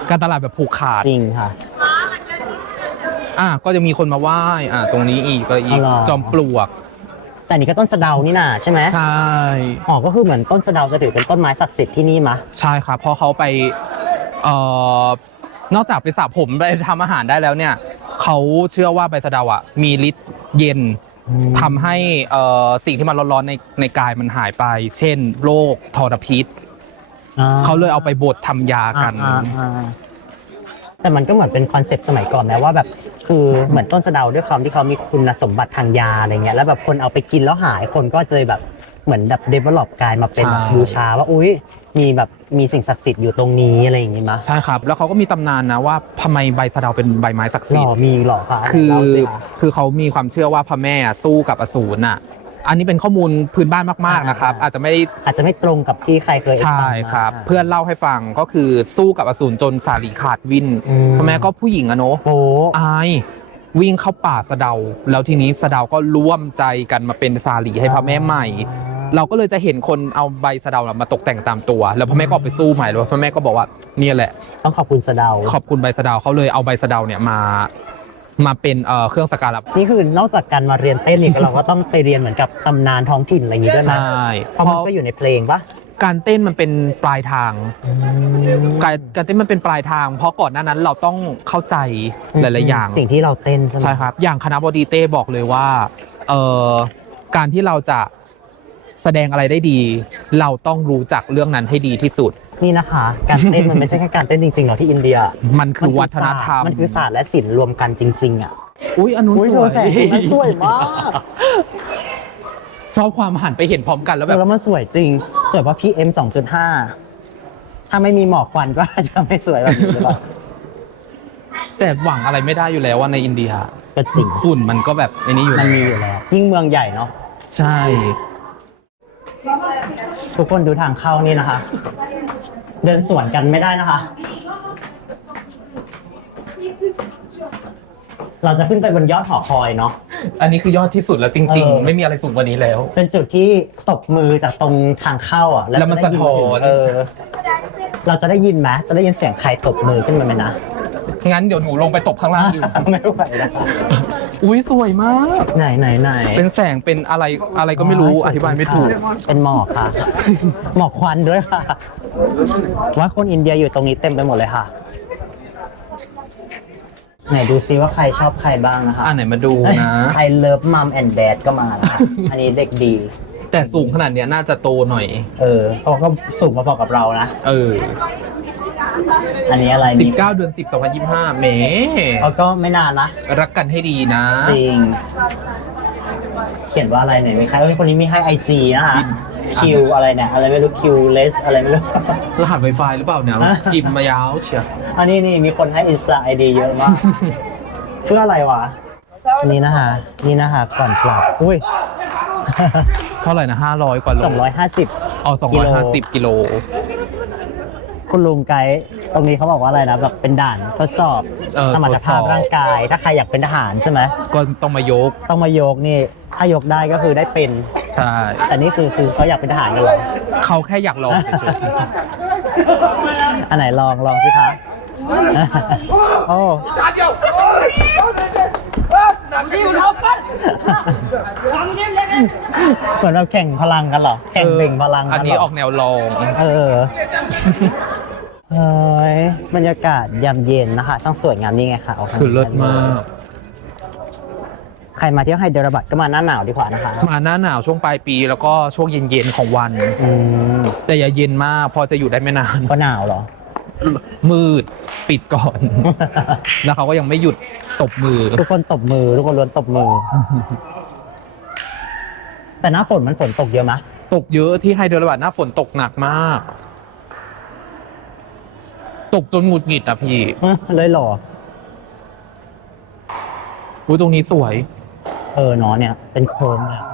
การตลาดแบบผูกขาด จริงค่ะ ก็จะมีคนมาไหว้ตรงนี้อีกก็อีก อ๋อเหรอ จอมปลวก แต่นี่ก็ต้นสะเดานี่น่ะใช่ไหม ใช่ อ๋อก็คือเหมือนต้นสะเดาจะถือเป็นต้นไม้ศักดิ์สิทธิ์ที่นี่มะ ใช่ครับเพราะเขาไปนอกจากไปสระผมไปทำอาหารได้แล้วเนี่ยเขาเชื่อว่าใบสะเดามีฤทธิ์เย็นทำให้สิ่งที่มันร้อนๆในกายมันหายไป เช่นโรคทรพิษ เขาเลยเอาไปบดทำยากัน แต่มันก็เหมือนเป็นคอนเซปต์สมัยก่อนนะว่าแบบคือเหมือนต้นสะเดาด้วยความที่เขามีคุณสมบัติทางยาอะไรเงี้ยแล้วแบบคนเอาไปกินแล้วหายคนก็เลยแบบเหมือนแบบ develop กลายมาเป็นแบบ ใช่ บูชาว่าอุ้ยมีแบบมีสิ่งศักดิ์สิทธิ์อยู่ตรงนี้อะไรอย่างงี้มั้ย ใช่ครับ แล้วเขาก็มีตำนานนะว่าทำไมใบสะเดาเป็นใบไม้ศักดิ์ ห สิ ล่ ท อ ธิ์ มีหล่อคะ คือ เล่าสิคะ คือเขามีความเชื่อว่าพระแม่สู้กับอสูรน่ะ อันนี้เป็นข้อมูลพื้นบ้านมากๆนะครับ อาจจะไม่ตรงกับที่ใครเคยฟัง ใช่ มา ครับ เพื่อนเล่าให้ฟังก็คือสู้กับอสูรจนสาลีขาดวินพระแม่ก็ผู้หญิงอะเนาะ โอ้ อายวิ่งเข้าป่าสะเดา แล้วทีนี้สะเดาก็ร่วมใจกันมาเป็นสาลีให้พระแม่ใหม่ เราก็เลยจะเห็นคนเอาใบสะเดามาตกแต่งตามตัว แล้วพระแม่ก็ไปสู้ใหม่แล้วพระแม่ก็บอกว่าเนี่ยแหละ ต้องขอบคุณสะเดา ขอบคุณใบสะเดาเขาเลยเอาใบสะเดาเนี่ยมาเป็นเครื่องสักการะ นี่คือนอกจากการมาเรียนเต้นนี่ เราก็ต้องไปเรียนเหมือนกับตำนานท้องถิ่นอะไรอย่างงี้ด้วย ใช่ นะเพราะมันก็อยู่ในเพลงปะ การเต้นมันเป็นปลายทางการเต้นมันเป็นปลายทาง เพราะก่อนหน้านั้นเราต้องเข้าใจหลายๆอย่าง สิ่งที่เราเต้นใช่ไหม ใช่ครับ อย่างคณะบดีเต้บอกเลยว่าการที่เราจะแสดงอะไรได้ดี เราต้องรู้จักเรื่องนั้นให้ดีที่สุด นี่นะคะ การเต้นมันไม่ใช่แค่การเต้นจริงๆหรอกที่อินเดีย มันคือวัฒนธรรม มันคือศาสตร์และศิลป์รวมกันจริงๆอ่ะ อุ้ยอันนู้น อุ้ย ส เธ ว อย แสงตรงนั้นสวยมาก ชอบความหันไปเห็นพร้อมกันแล้วแบบ แล้วมันสวยจริง สวยเพราะ PM 2.5 ถ้าไม่มีหมอกควันก็อาจจะไม่สวยแบบนี้หรือเปล่า แต่หวังอะไรไม่ได้อยู่แล้วว่าในอินเดีย ก็จริง ฝุ่นมันก็แบบไอ้นี้อยู่ มันมีอยู่แล้ว ยิ่งเมืองใหญ่เนาะ ใช่ ทุกคนดูทางเข้านี่นะคะ เดินสวนกันไม่ได้นะคะ เราจะขึ้นไปบนยอดหอคอยเนาะ อันนี้คือยอดที่สุดแล้วจริงๆ ไม่มีอะไรสูงกว่านี้แล้ว เป็นจุดที่ตบมือจากตรงทางเข้าอ่ะ แล้วมัน จะได้ยิ สะท้อน เราจะได้ยินไหมจะได้ยินเสียงใครตบมือขึ้นมาไหมนะ งั้นเดี๋ยวหนูลงไปตบข้างล่างอีก ไม่ไหวแล้ว อุ้ยสวยมาก ไหน เป็นแสงเป็นอะไรก็ไม่รู้อธิบายไม่ถูก เป็นหมอกค่ะ หมอกควันด้วยค่ะ ว่าคนอินเดียอยู่ตรงนี้เต็มไปหมดเลยค่ะ ไหนดูซิว่าใครชอบใครบ้างนะคะ ไหนมาดูนะ ใครเลิฟมัมแอนด์แดดก็มานะคะอันนี้เด็กดี แต่สูงขนาดเนี้ยน่าจะโตหน่อย เพราะก็สูงพอๆกับเรานะ อันนี้อะไรนี่ 19 เดือน 10 2025เม เขาก็ไม่นานนะ รักกันให้ดีนะ จริง ขียนว่าอะไรเนี่ยมีใครคนนี้มีให้ IG นะคะคิวอะไรเนี่ยอะไรไม่รู้คิวเลสอะไรไม่รู้ รหัส Wi-Fi หรือเปล่าเนี่ยพิมพ์มายาวเชียว อันนี้นี่มีคนให้ Insta ID เยอะมาก เพื่ออะไรวะอันนี้นะคะก่อนกลับอุ้ย เท่าไหร่นะ500 กว่าโล 250 อ๋อ250 กิโล คุณลุงไกด์ตรงนี้เขาบอกว่าอะไรนะแบบเป็นด่านทดสอบสมรรถภาพร่างกาย ถ้าใครอยากเป็นทหารใช่ไหม ก็ต้องมายก ต้องมายกนี่ถ้ายกได้ก็คือได้เป็น ใช่ แต่นี่คือเขาอยากเป็นทหารกันเหรอ เขาแค่อยากลองเฉย อันไหนลองสิคะ โอ้ เหมือนเราแข่งพลังกันเหรอ ๆ แข่งเบ่งพลัง อั กัน นเหร นี้ อ ออกแนวลอง เออ เฮ้ยบรรยากาศยามเย็นนะคะ ช่างสวยงามนี่ไงคะา คือเลิศมาก ใครมาเที่ยวไฮเดรบัดก็มาหน้าหนาวดีกว่านะคะ มาหน้าหนาวช่วงปลายปีแล้วก็ช่วงเย็นๆของวัน อืม แต่อย่าเย็นมากพอจะอยู่ได้ไม่นาน ก็หนาวเหรอ มืดปิดก่อน แล้วเขาก็ยังไม่หยุดตบมือ ทุกคนตบมือ ทุกคนล้วนตบมือ แต่หน้าฝนมันฝนตกเยอะไหม ตกเยอะที่ไฮเดรบัดหน้าฝนตกหนักมาก ตกจนหงุดหงิดอ่ะพี่ เลยเหรอ ตรงนี้สวย เออเนาะเนี่ย เป็นโค้งเลยอะ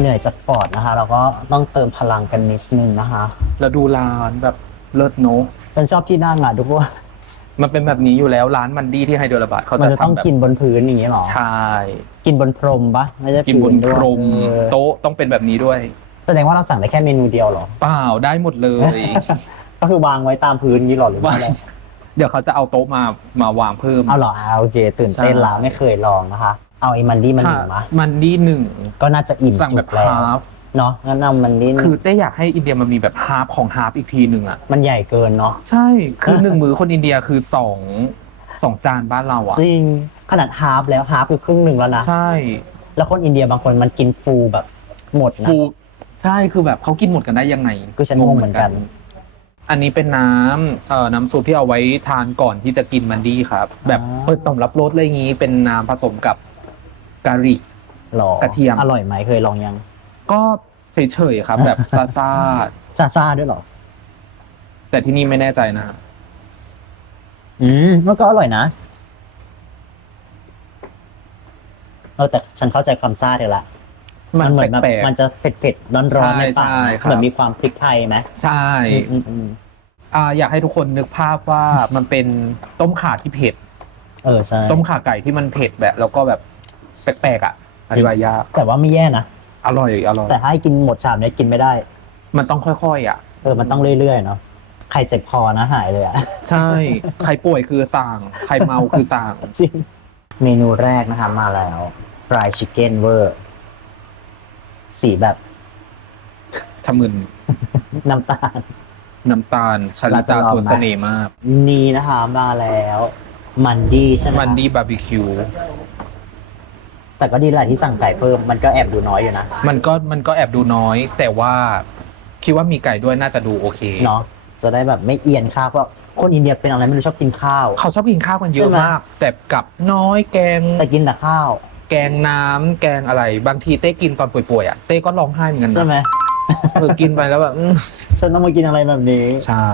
เหนื่อยจากฟอร์ดนะคะ เราก็ต้องเติมพลังกันนิดนึงนะคะ แล้วดูร้านแบบเลิศโนอะ ฉันชอบที่นั่งอ่ะทุกคน มันเป็นแบบนี้อยู่แล้วร้านมันดีที่ไฮเดรบัดเขา มัน จะ จะต้อง ทำแบบ กินบนพื้นอย่างนี้เหรอ ใช่ กินบนพรมปะไม่ใช่ กินบน พื้ พรม ด้วย โต๊ะต้องเป็นแบบนี้ด้วย แสดงว่าเราสั่งได้แค่เมนูเดียวเหรอ เปล่าได้หมดเลย ก็คือวางไว้ตามพื้นนี้หรอหรือว่าอะไร เดี๋ยวเขาจะเอาโต๊ะมาวางเพิ่ม เอาเหรอโอเค ตื่นเต้น ใช่ ละไม่เคยลองนะคะ เอาไอ้มันดี้มันหนึ่งมา มันดีหนึ่ง ก็น่าจะอิ่ม สั่ง จุ แบบ กแล้ว ฮาฟ เนาะงั้นเอามันดี้ คือเต้อยากให้อินเดียมันมีแบบฮาฟของฮาฟอีกทีหนึ่งอ่ะ มันใหญ่เกินเนาะ ใช่ คือหนึ่งมื้อคนอินเดียคือสองจานบ้านเราอ่ะ จริงขนาดฮาฟแล้วฮาฟคือครึ่งหนึ่งแล้วนะ ใช่ แล้วคนอินเดียบางคนมันกินฟูแบบหมดนะ ฟูใช่คือแบบเขากินหมดกันได้ยังไง คือฉันงงเหมือนกัน อันนี้เป็นน้ำซุปที่เอาไว้ทานก่อนที่จะกินมันดีครับ แบบเปิดต่อมรับรสอะไรอย่างนี้เป็นน้ำผสมกับกะหรี่ หรอก ระเทียม อร่อยไหมเคยลองยัง ก็เฉยๆครับ แบบซา ซาด้วยเหรอ ๆแต่ที่นี่ไม่แน่ใจนะ มันก็อร่อยนะแต่ฉันเข้าใจความซ่าเธอละ มัน เหมือนแบบ แปลก มันจะเผ็ดๆร้อนๆในปาก ใช่ครับ เหมือนมีความพริกไทยไหม ๆใช่ อืม อยากให้ทุกคนนึกภาพว่ามันเป็นต้มข่าที่เผ็ด ใช่ ต้มข่าไก่ที่มันเผ็ดแบบแล้วก็แบบแปลกๆอ่ะอธิบายยาก แต่ว่าไม่แย่นะ อร่อย แต่ถ้าให้กินหมดชามเนี่ยกินไม่ได้ มันต้องค่อยๆอ่ะ มันต้องเรื่อยๆเนาะใครเจ็บคอนะหายเลยอะ ใช่ ใครป่วยคือสั่งใครเมาคือสั่ง จริง เมนูแรกนะคะมาแล้ว fried chicken เวอร์สีแบบ ทำมึน น้ำตาล น้ำตาลชาลิจาสวนเสน่ห์มาก นี่นะคะมาแล้ว มันดีใช่ไหม มันดีบาร์บีคิว แต่ก็ดีแหละที่สั่งไก่เพิ่มมันก็แอบดูน้อยอยู่นะ มันก็แอบดูน้อย แต่ว่าคิดว่ามีไก่ด้วยน่าจะดูโอเค เนาะจะได้แบบไม่เอียนข้าวเพราะคนอินเดียเป็นอะไรไม่รู้ชอบกินข้าว เขาชอบกินข้าวกันเย ใช่ อะ ไหม มาก แต่กับน้อยแกง แต่กินแต่ข้าว แกงน้ำแกงอะไร บางทีเต้กินตอนป่วยๆอ่ะเต้ก็ร้องไห้เหมือนกัน ใช่ไหม นะกินไปแล้วแบบ ฉันต้องมากินอะไรแบบนี้ ใช่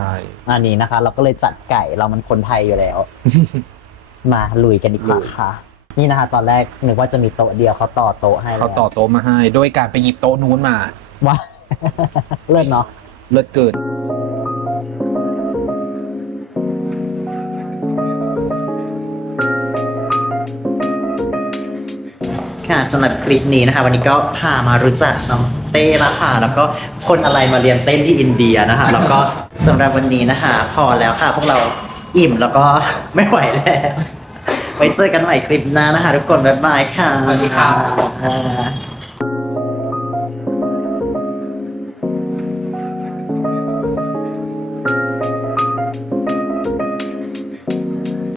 อันนี้นะคะ เราก็เลยจัดไก่เรามันคนไทยอยู่แล้ว มาลุยกันดีกว่าค่ะ นี่นะคะ ตอนแรกนึกว่าจะมีโต๊ะเดียวเขาต่อโต๊ะให้ เขาต่อโต๊ะมาให้ โดยการไปหยิบโต๊ะนู้นมา ว่า เลิศเนาะ เลิศเกิน ค่ะสำหรับคลิปนี้นะคะ วันนี้ก็พามารู้จักน้องเต้นะคะแล้วก็คนอะไรมาเรียนเต้นที่อินเดียนะคะ แล้วก็สำหรับวันนี้นะคะ พอแล้วค่ะ พวกเราอิ่มแล้วก็ไม่ไหวแล้ว ไว้เจอกันใหม่คลิปหน้านะคะ ทุกคนบ๊ายบายค่ะ สวัสดีครับ อ่า